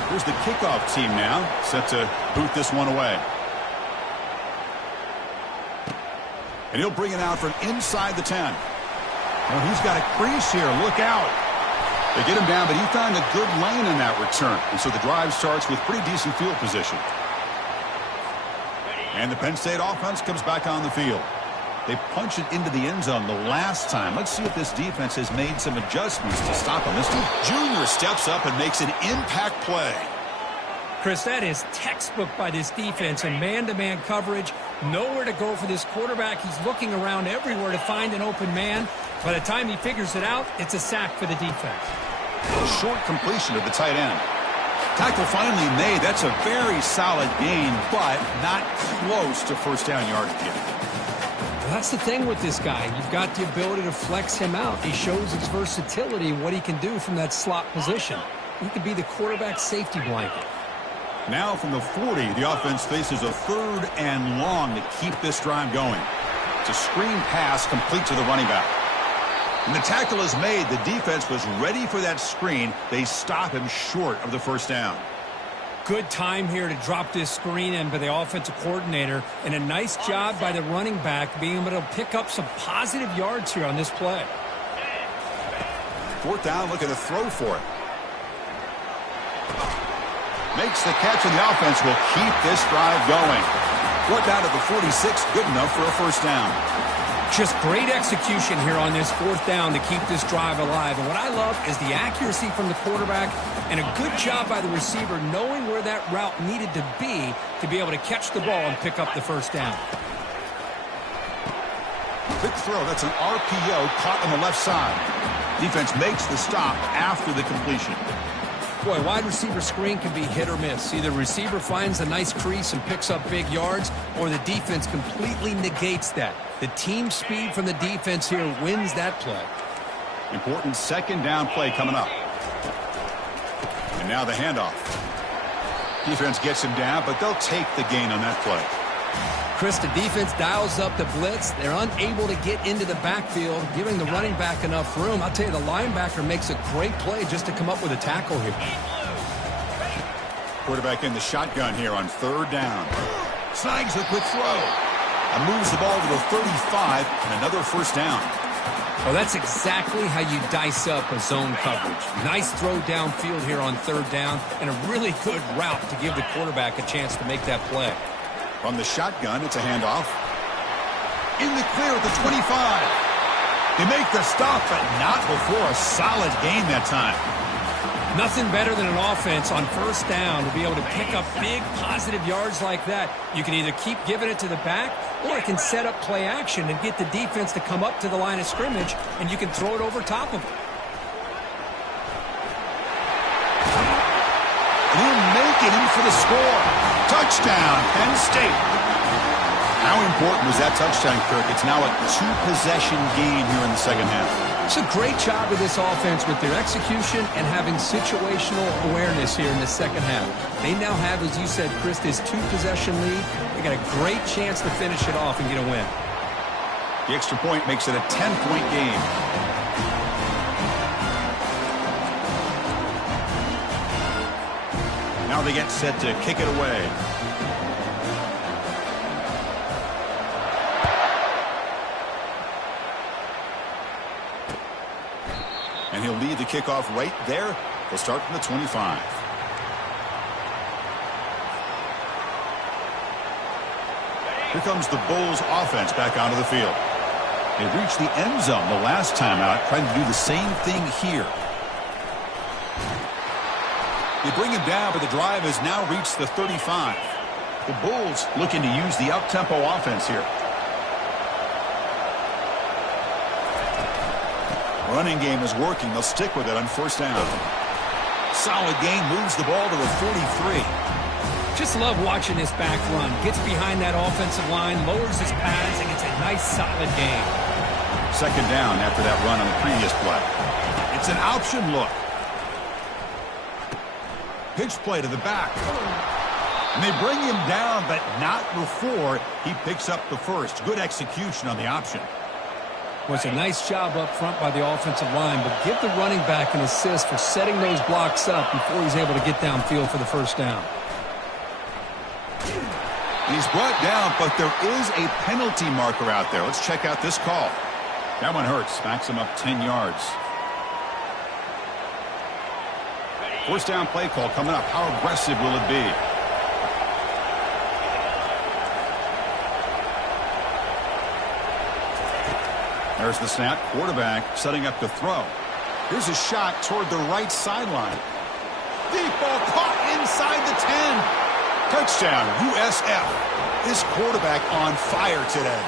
Here's the kickoff team now, set to boot this one away. And he'll bring it out from inside the 10. Oh, he's got a crease here. Look out. They get him down, but he found a good lane in that return. And so the drive starts with pretty decent field position. And the Penn State offense comes back on the field. They punch it into the end zone the last time. Let's see if this defense has made some adjustments to stop him. This junior steps up and makes an impact play. Chris, that is textbook by this defense in man-to-man coverage. Nowhere to go for this quarterback. He's looking around everywhere to find an open man. By the time he figures it out, it's a sack for the defense. Short completion of the tight end. Tackle finally made. That's a very solid gain, but not close to first down yardage yet. Well, that's the thing with this guy. You've got the ability to flex him out. He shows his versatility and what he can do from that slot position. He could be the quarterback safety blanket. Now from the 40, the offense faces a third and long to keep this drive going. It's a screen pass complete to the running back. And the tackle is made. The defense was ready for that screen. They stop him short of the first down. Good time here to drop this screen in by the offensive coordinator. And a nice job by the running back being able to pick up some positive yards here on this play. Fourth down, looking to throw for it. Makes the catch, and the offense will keep this drive going. Fourth down at the 46, good enough for a first down. Just great execution here on this fourth down to keep this drive alive. And what I love is the accuracy from the quarterback and a good job by the receiver knowing where that route needed to be able to catch the ball and pick up the first down. Quick throw. That's an RPO caught on the left side. Defense makes the stop after the completion. Boy, wide receiver screen can be hit or miss. Either receiver finds a nice crease and picks up big yards, or the defense completely negates that. The team speed from the defense here wins that play. Important second down play coming up. And now the handoff. Defense gets him down, but they'll take the gain on that play. Chris, the defense dials up the blitz. They're unable to get into the backfield, giving the running back enough room. I'll tell you, the linebacker makes a great play just to come up with a tackle here. Quarterback in the shotgun here on third down. Snags a quick throw. And moves the ball to the 35 and another first down. Well, that's exactly how you dice up a zone coverage. Nice throw downfield here on third down and a really good route to give the quarterback a chance to make that play. From the shotgun, it's a handoff. In the clear at the 25. They make the stop, but not before a solid gain that time. Nothing better than an offense on first down to be able to pick up big positive yards like that. You can either keep giving it to the back, or it can set up play action and get the defense to come up to the line of scrimmage, and you can throw it over top of them. And he'll make it in for the score. Touchdown, Penn State. How important was that touchdown, Kirk? It's now a two-possession game here in the second half. It's a great job of this offense with their execution and having situational awareness here in the second half. They now have, as you said, Chris, this two-possession lead. They got a great chance to finish it off and get a win. The extra point makes it a 10-point game. Now they get set to kick it away. And he'll lead the kickoff right there. They'll start from the 25. Here comes the Bulls offense back onto the field. They reached the end zone the last time out, trying to do the same thing here. They bring him down, but the drive has now reached the 35. The Bulls looking to use the up-tempo offense here. Running game is working. They'll stick with it on first down. Solid gain, moves the ball to the 43. Just love watching this back run. Gets behind that offensive line, lowers his pads, and gets a nice solid gain. Second down after that run on the previous play. It's an option look. Pitch play to the back. And they bring him down, but not before he picks up the first. Good execution on the option. Was a nice job up front by the offensive line, but give the running back an assist for setting those blocks up before he's able to get downfield for the first down. He's brought down, but there is a penalty marker out there. Let's check out this call. That one hurts. Backs him up 10 yards. First down play call coming up. How aggressive will it be? There's the snap. Quarterback setting up to throw. Here's a shot toward the right sideline. Deep ball caught inside the 10. Touchdown, USF. This quarterback on fire today.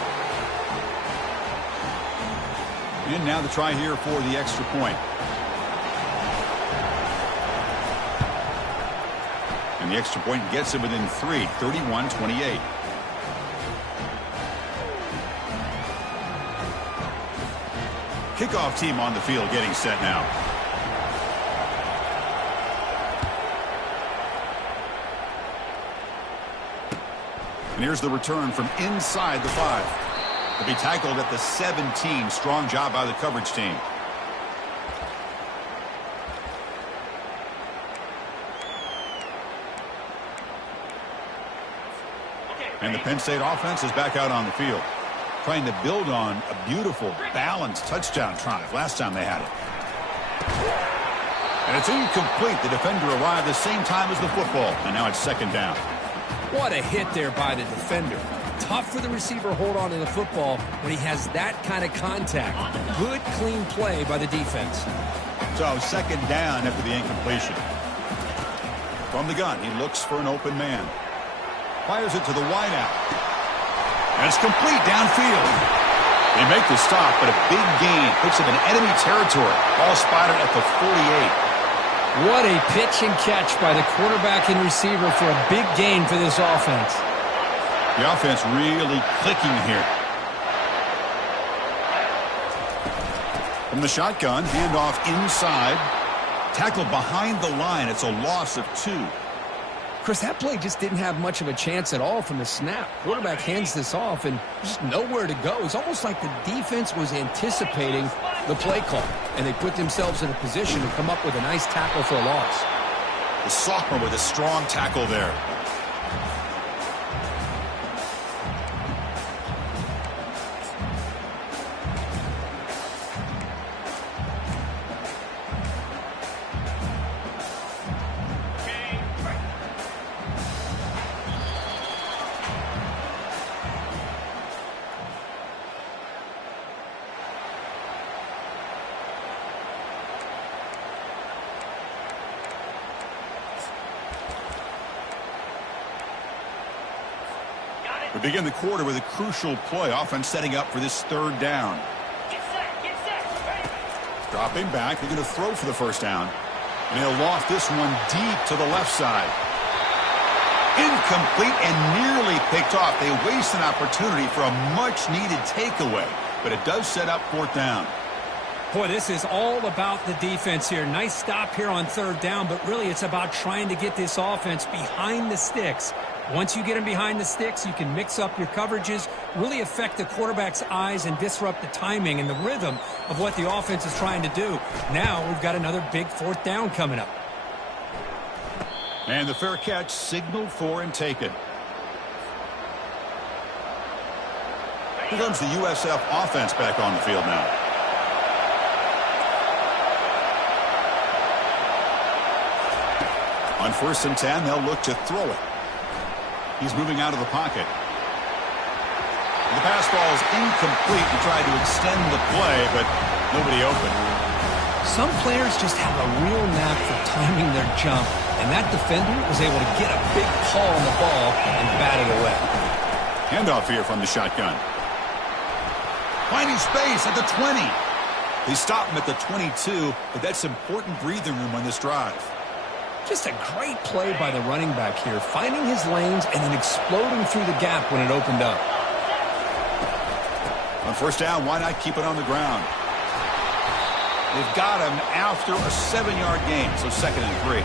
And now the try here for the extra point. And the extra point gets it within 3, 31-28. Kickoff team on the field getting set now. And here's the return from inside the 5. To be tackled at the 17. Strong job by the coverage team. And the Penn State offense is back out on the field, trying to build on a beautiful, balanced touchdown drive last time they had it. And it's incomplete. The defender arrived the same time as the football, and now it's second down. What a hit there by the defender. Tough for the receiver to hold on to the football when he has that kind of contact. Good, clean play by the defense. So second down after the incompletion. From the gun, he looks for an open man. Fires it to the wideout. And it's complete downfield. They make the stop, but a big gain puts him in enemy territory. Ball spotted at the 48. What a pitch and catch by the quarterback and receiver for a big gain for this offense. The offense really clicking here. From the shotgun, handoff inside. Tackled behind the line. It's a loss of 2. Chris, that play just didn't have much of a chance at all from the snap. Quarterback hands this off and just nowhere to go. It's almost like the defense was anticipating the play call, and they put themselves in a position to come up with a nice tackle for a loss. The sophomore with a strong tackle there. We begin the quarter with a crucial play. Offense setting up for this third down. Get set, Dropping back. They're going to throw for the first down. And he'll loft this one deep to the left side. Incomplete and nearly picked off. They waste an opportunity for a much-needed takeaway. But it does set up fourth down. Boy, this is all about the defense here. Nice stop here on third down, but really it's about trying to get this offense behind the sticks. Once you get them behind the sticks, you can mix up your coverages, really affect the quarterback's eyes and disrupt the timing and the rhythm of what the offense is trying to do. Now we've got another big fourth down coming up. And the fair catch signaled for and taken. Here comes the USF offense back on the field now. On 1st and 10, they'll look to throw it. He's moving out of the pocket. The pass ball is incomplete. He tried to extend the play, but nobody open. Some players just have a real knack for timing their jump, and that defender was able to get a big paw on the ball and bat it away. Handoff here from the shotgun. Finding space at the 20. They stop him at the 22, but that's important breathing room on this drive. Just a great play by the running back here, finding his lanes and then exploding through the gap when it opened up. On first down, why not keep it on the ground? They've got him after a 7-yard gain, so 2nd and 3.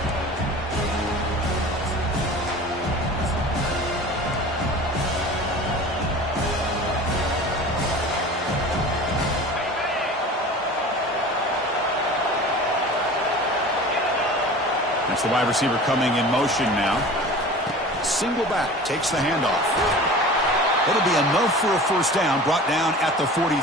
That's the wide receiver coming in motion now. Single back, takes the handoff. That'll be enough for a first down, brought down at the 43.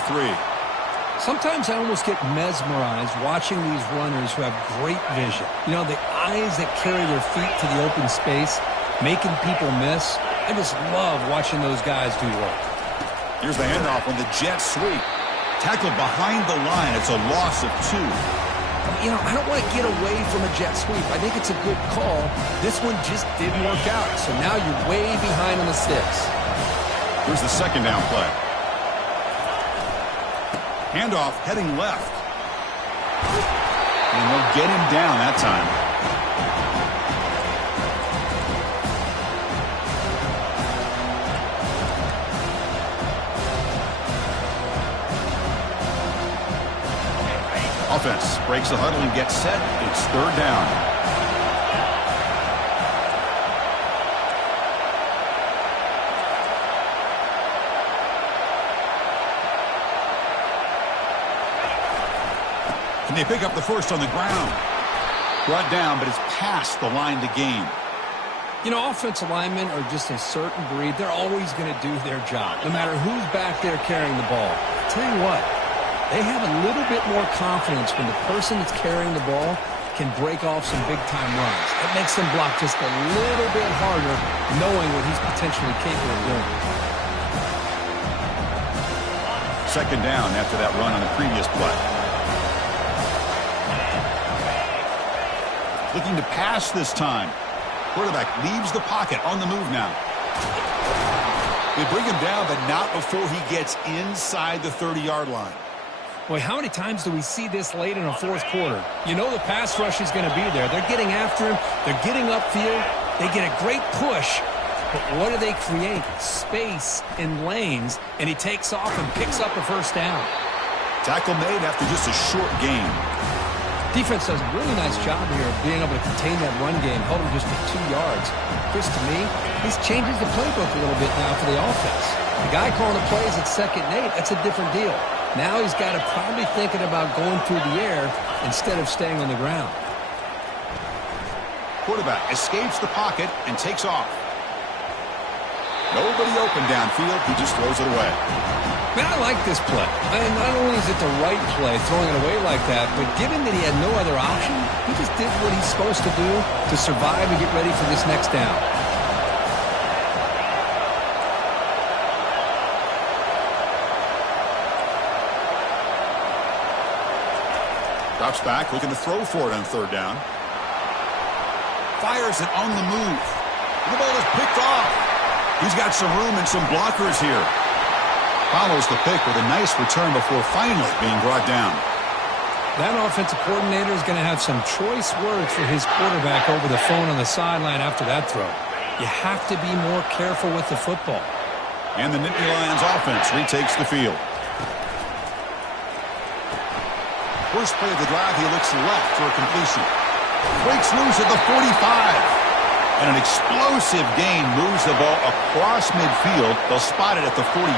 Sometimes I almost get mesmerized watching these runners who have great vision. You know, the eyes that carry their feet to the open space, making people miss. I just love watching those guys do work. Here's the handoff on the jet sweep. Tackled behind the line. It's a loss of 2. You know, I don't want to get away from a jet sweep. I think it's a good call. This one just didn't work out. So now you're way behind on the sticks. Here's the 2nd down play. Handoff heading left. And they'll get him down that time. Offense breaks the huddle and gets set. It's 3rd down. And they pick up the first on the ground. Brought down, but it's past the line to gain. You know, offensive linemen are just a certain breed. They're always going to do their job, no matter who's back there carrying the ball. I'll tell you what, they have a little bit more confidence when the person that's carrying the ball can break off some big-time runs. It makes them block just a little bit harder, knowing what he's potentially capable of doing. 2nd down after that run on the previous play. Looking to pass this time. Quarterback leaves the pocket on the move now. They bring him down, but not before he gets inside the 30-yard line. Boy, how many times do we see this late in a 4th quarter? You know the pass rush is going to be there. They're getting after him. They're getting upfield. They get a great push. But what do they create? Space and lanes. And he takes off and picks up a first down. Tackle made after just a short gain. Defense does a really nice job here of being able to contain that run game, held him just for 2 yards. Chris, to me, this changes the playbook a little bit now for the offense. The guy calling the plays at 2nd and 8, that's a different deal. Now he's got to probably thinking about going through the air instead of staying on the ground. Quarterback escapes the pocket and takes off. Nobody open downfield. He just throws it away. Man, I like this play. And not only is it the right play, throwing it away like that, but given that he had no other option, he just did what he's supposed to do to survive and get ready for this next down. Drops back, looking to throw for it on 3rd down. Fires it on the move. And the ball is picked off. He's got some room and some blockers here. Follows the pick with a nice return before finally being brought down. That offensive coordinator is going to have some choice words for his quarterback over the phone on the sideline after that throw. You have to be more careful with the football. And the Nittany Lions offense retakes the field. First play of the drive, he looks left for a completion. Breaks loose at the 45. And an explosive gain moves the ball across midfield. They'll spot it at the 42.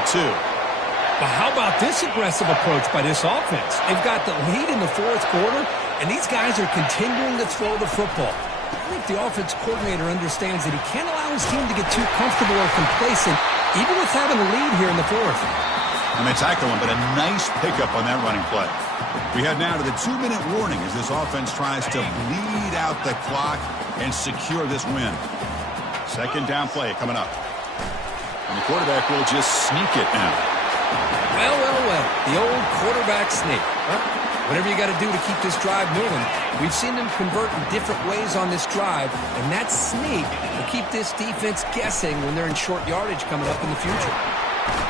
But how about this aggressive approach by this offense? They've got the lead in the 4th quarter, and these guys are continuing to throw the football. I think the offense coordinator understands that he can't allow his team to get too comfortable or complacent, even with having a lead here in the 4th. And they tackle him, but a nice pickup on that running play. We head now to the 2-minute warning as this offense tries to bleed out the clock and secure this win. 2nd down play coming up. And the quarterback will just sneak it now. Well, well, well. The old quarterback sneak. Well, whatever you got to do to keep this drive moving. We've seen them convert in different ways on this drive, and that sneak will keep this defense guessing when they're in short yardage coming up in the future.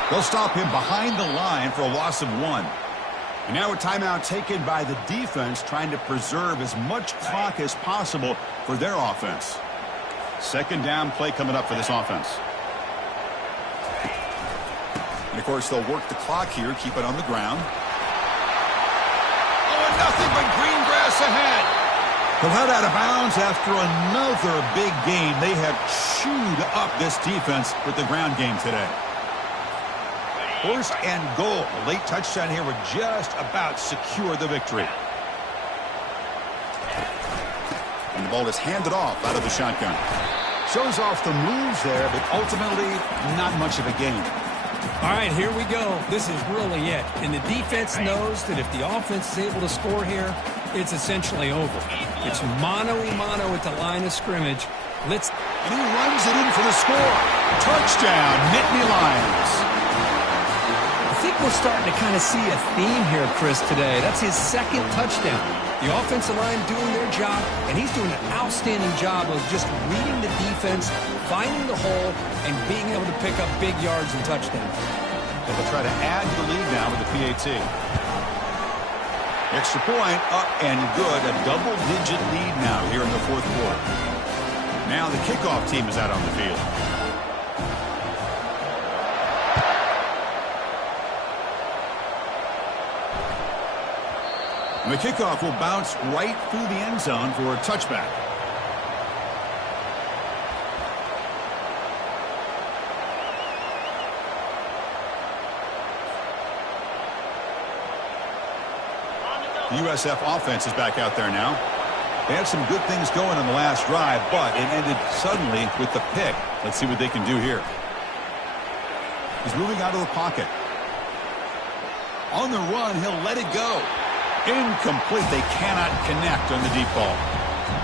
They'll stop him behind the line for a loss of 1. And now a timeout taken by the defense, trying to preserve as much clock as possible for their offense. Second down play coming up for this offense. And, of course, they'll work the clock here, keep it on the ground. Oh, and nothing but green grass ahead. They'll head out of bounds after another big game. They have chewed up this defense with the ground game today. First and goal. A late touchdown here would just about secure the victory. And the ball is handed off out of the shotgun. Shows off the moves there, but ultimately not much of a gain. All right, here we go. This is really it. And the defense knows that if the offense is able to score here, it's essentially over. It's mano-a-mano at the line of scrimmage. And he runs it in for the score. Touchdown, Nittany Lions. I think we're starting to kind of see a theme here, Chris, today. That's his second touchdown. The offensive line doing their job, and he's doing an outstanding job of just reading the defense, finding the hole, and being able to pick up big yards and touchdowns. They'll try to add to the lead now with the PAT. Extra point, up and good. A double-digit lead now here in the fourth quarter. Now the kickoff team is out on the field. And the kickoff will bounce right through the end zone for a touchback. The USF offense is back out there now. They had some good things going on the last drive, but it ended suddenly with the pick. Let's see what they can do here. He's moving out of the pocket. On the run, he'll let it go. Incomplete. They cannot connect on the deep ball.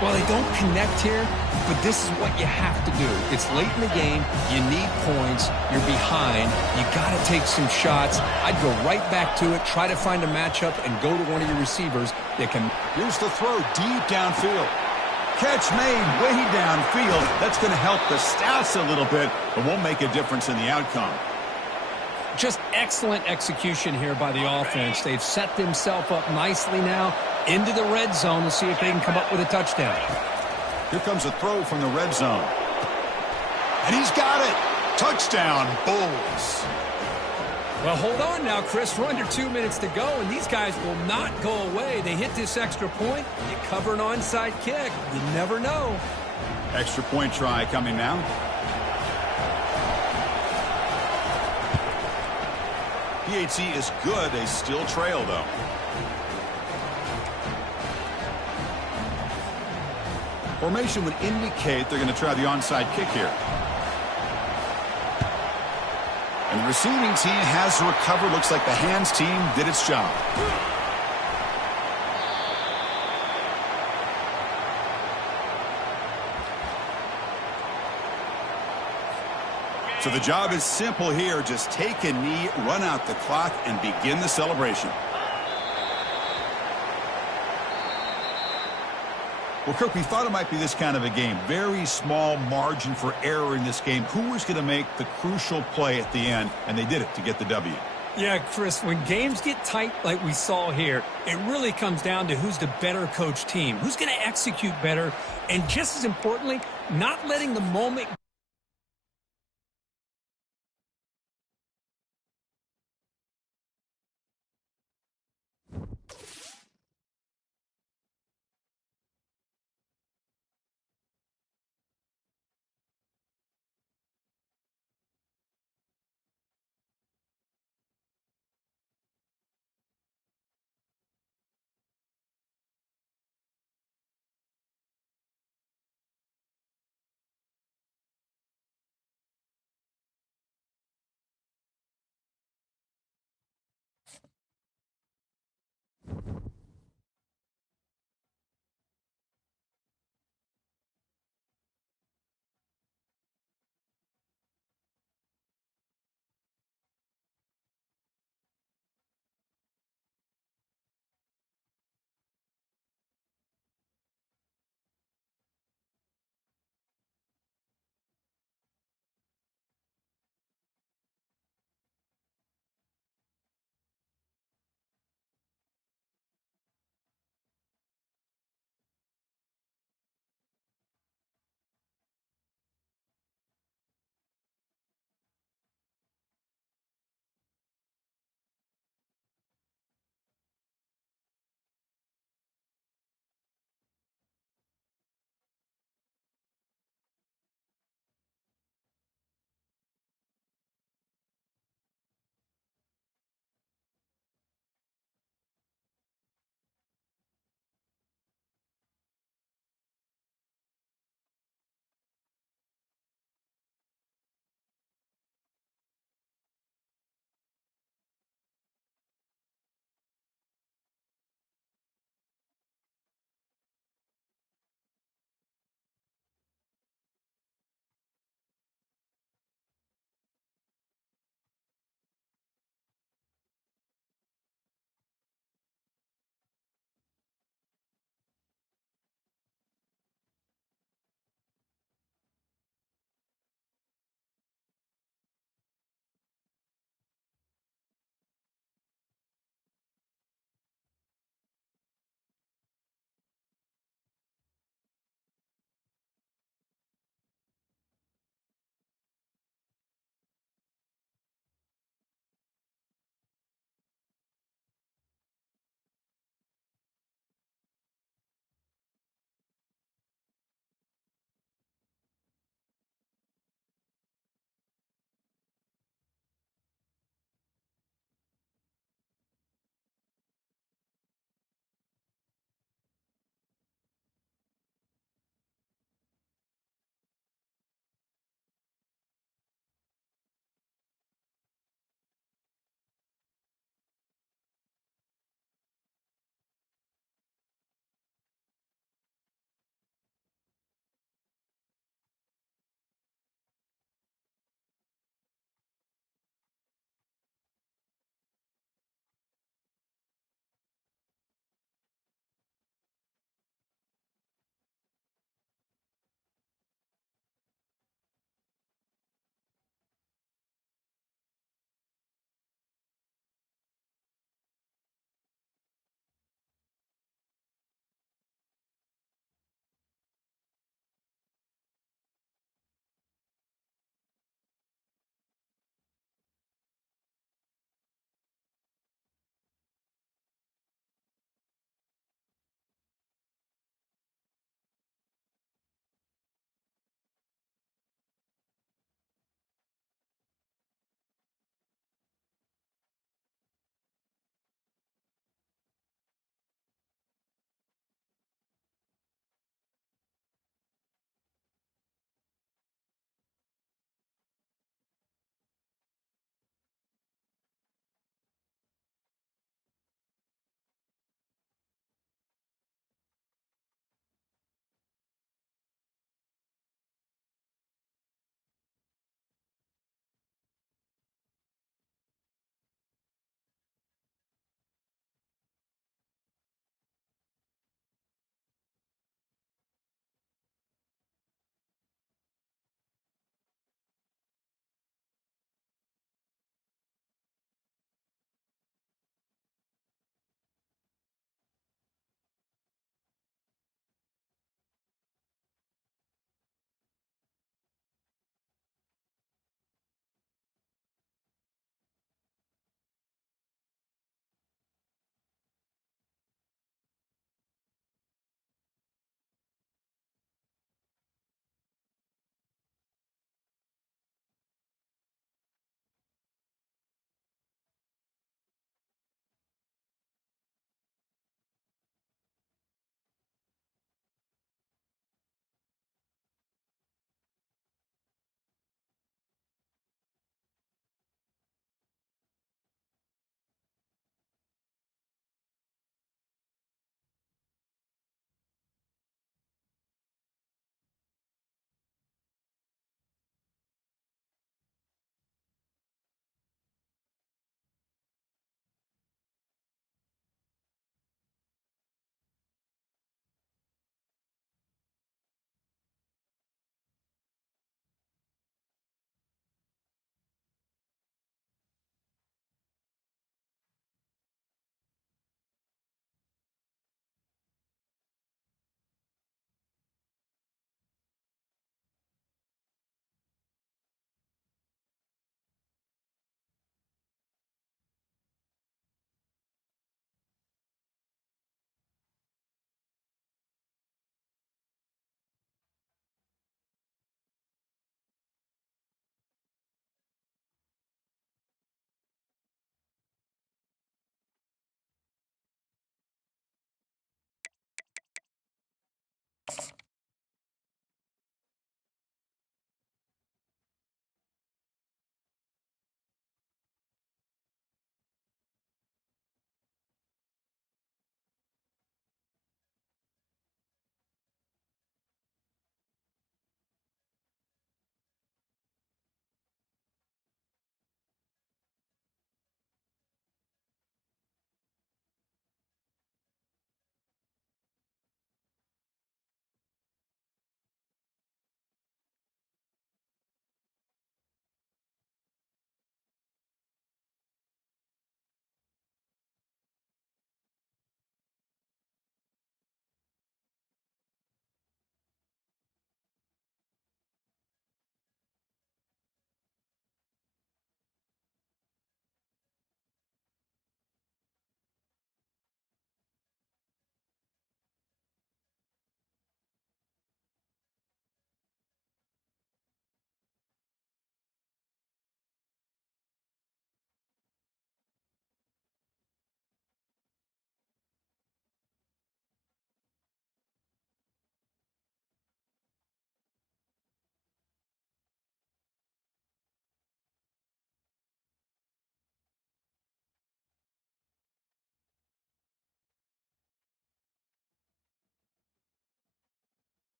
Well, they don't connect here, but this is what you have to do. It's late in the game. You need points. You're behind. You got to take some shots. I'd go right back to it, try to find a matchup, and go to one of your receivers that can. Here's the throw deep downfield. Catch made way downfield. That's going to help the stats a little bit, but won't make a difference in the outcome. Just excellent execution here by the offense. They've set themselves up nicely now into the red zone to see if they can come up with a touchdown. Here comes a throw from the red zone. And he's got it. Touchdown, Bulls. Well, hold on now, Chris. We're under 2 minutes to go, and these guys will not go away. They hit this extra point. You cover an onside kick. You never know. Extra point try coming now. PAT is good. They still trail, though. Formation would indicate they're going to try the onside kick here. And the receiving team has to recover. Looks like the hands team did its job. So the job is simple here. Just take a knee, run out the clock, and begin the celebration. Well, Kirk, we thought it might be this kind of a game. Very small margin for error in this game. Who was going to make the crucial play at the end? And they did it to get the W. Yeah, Chris, when games get tight like we saw here, it really comes down to who's the better coach team, who's going to execute better, and just as importantly, not letting the moment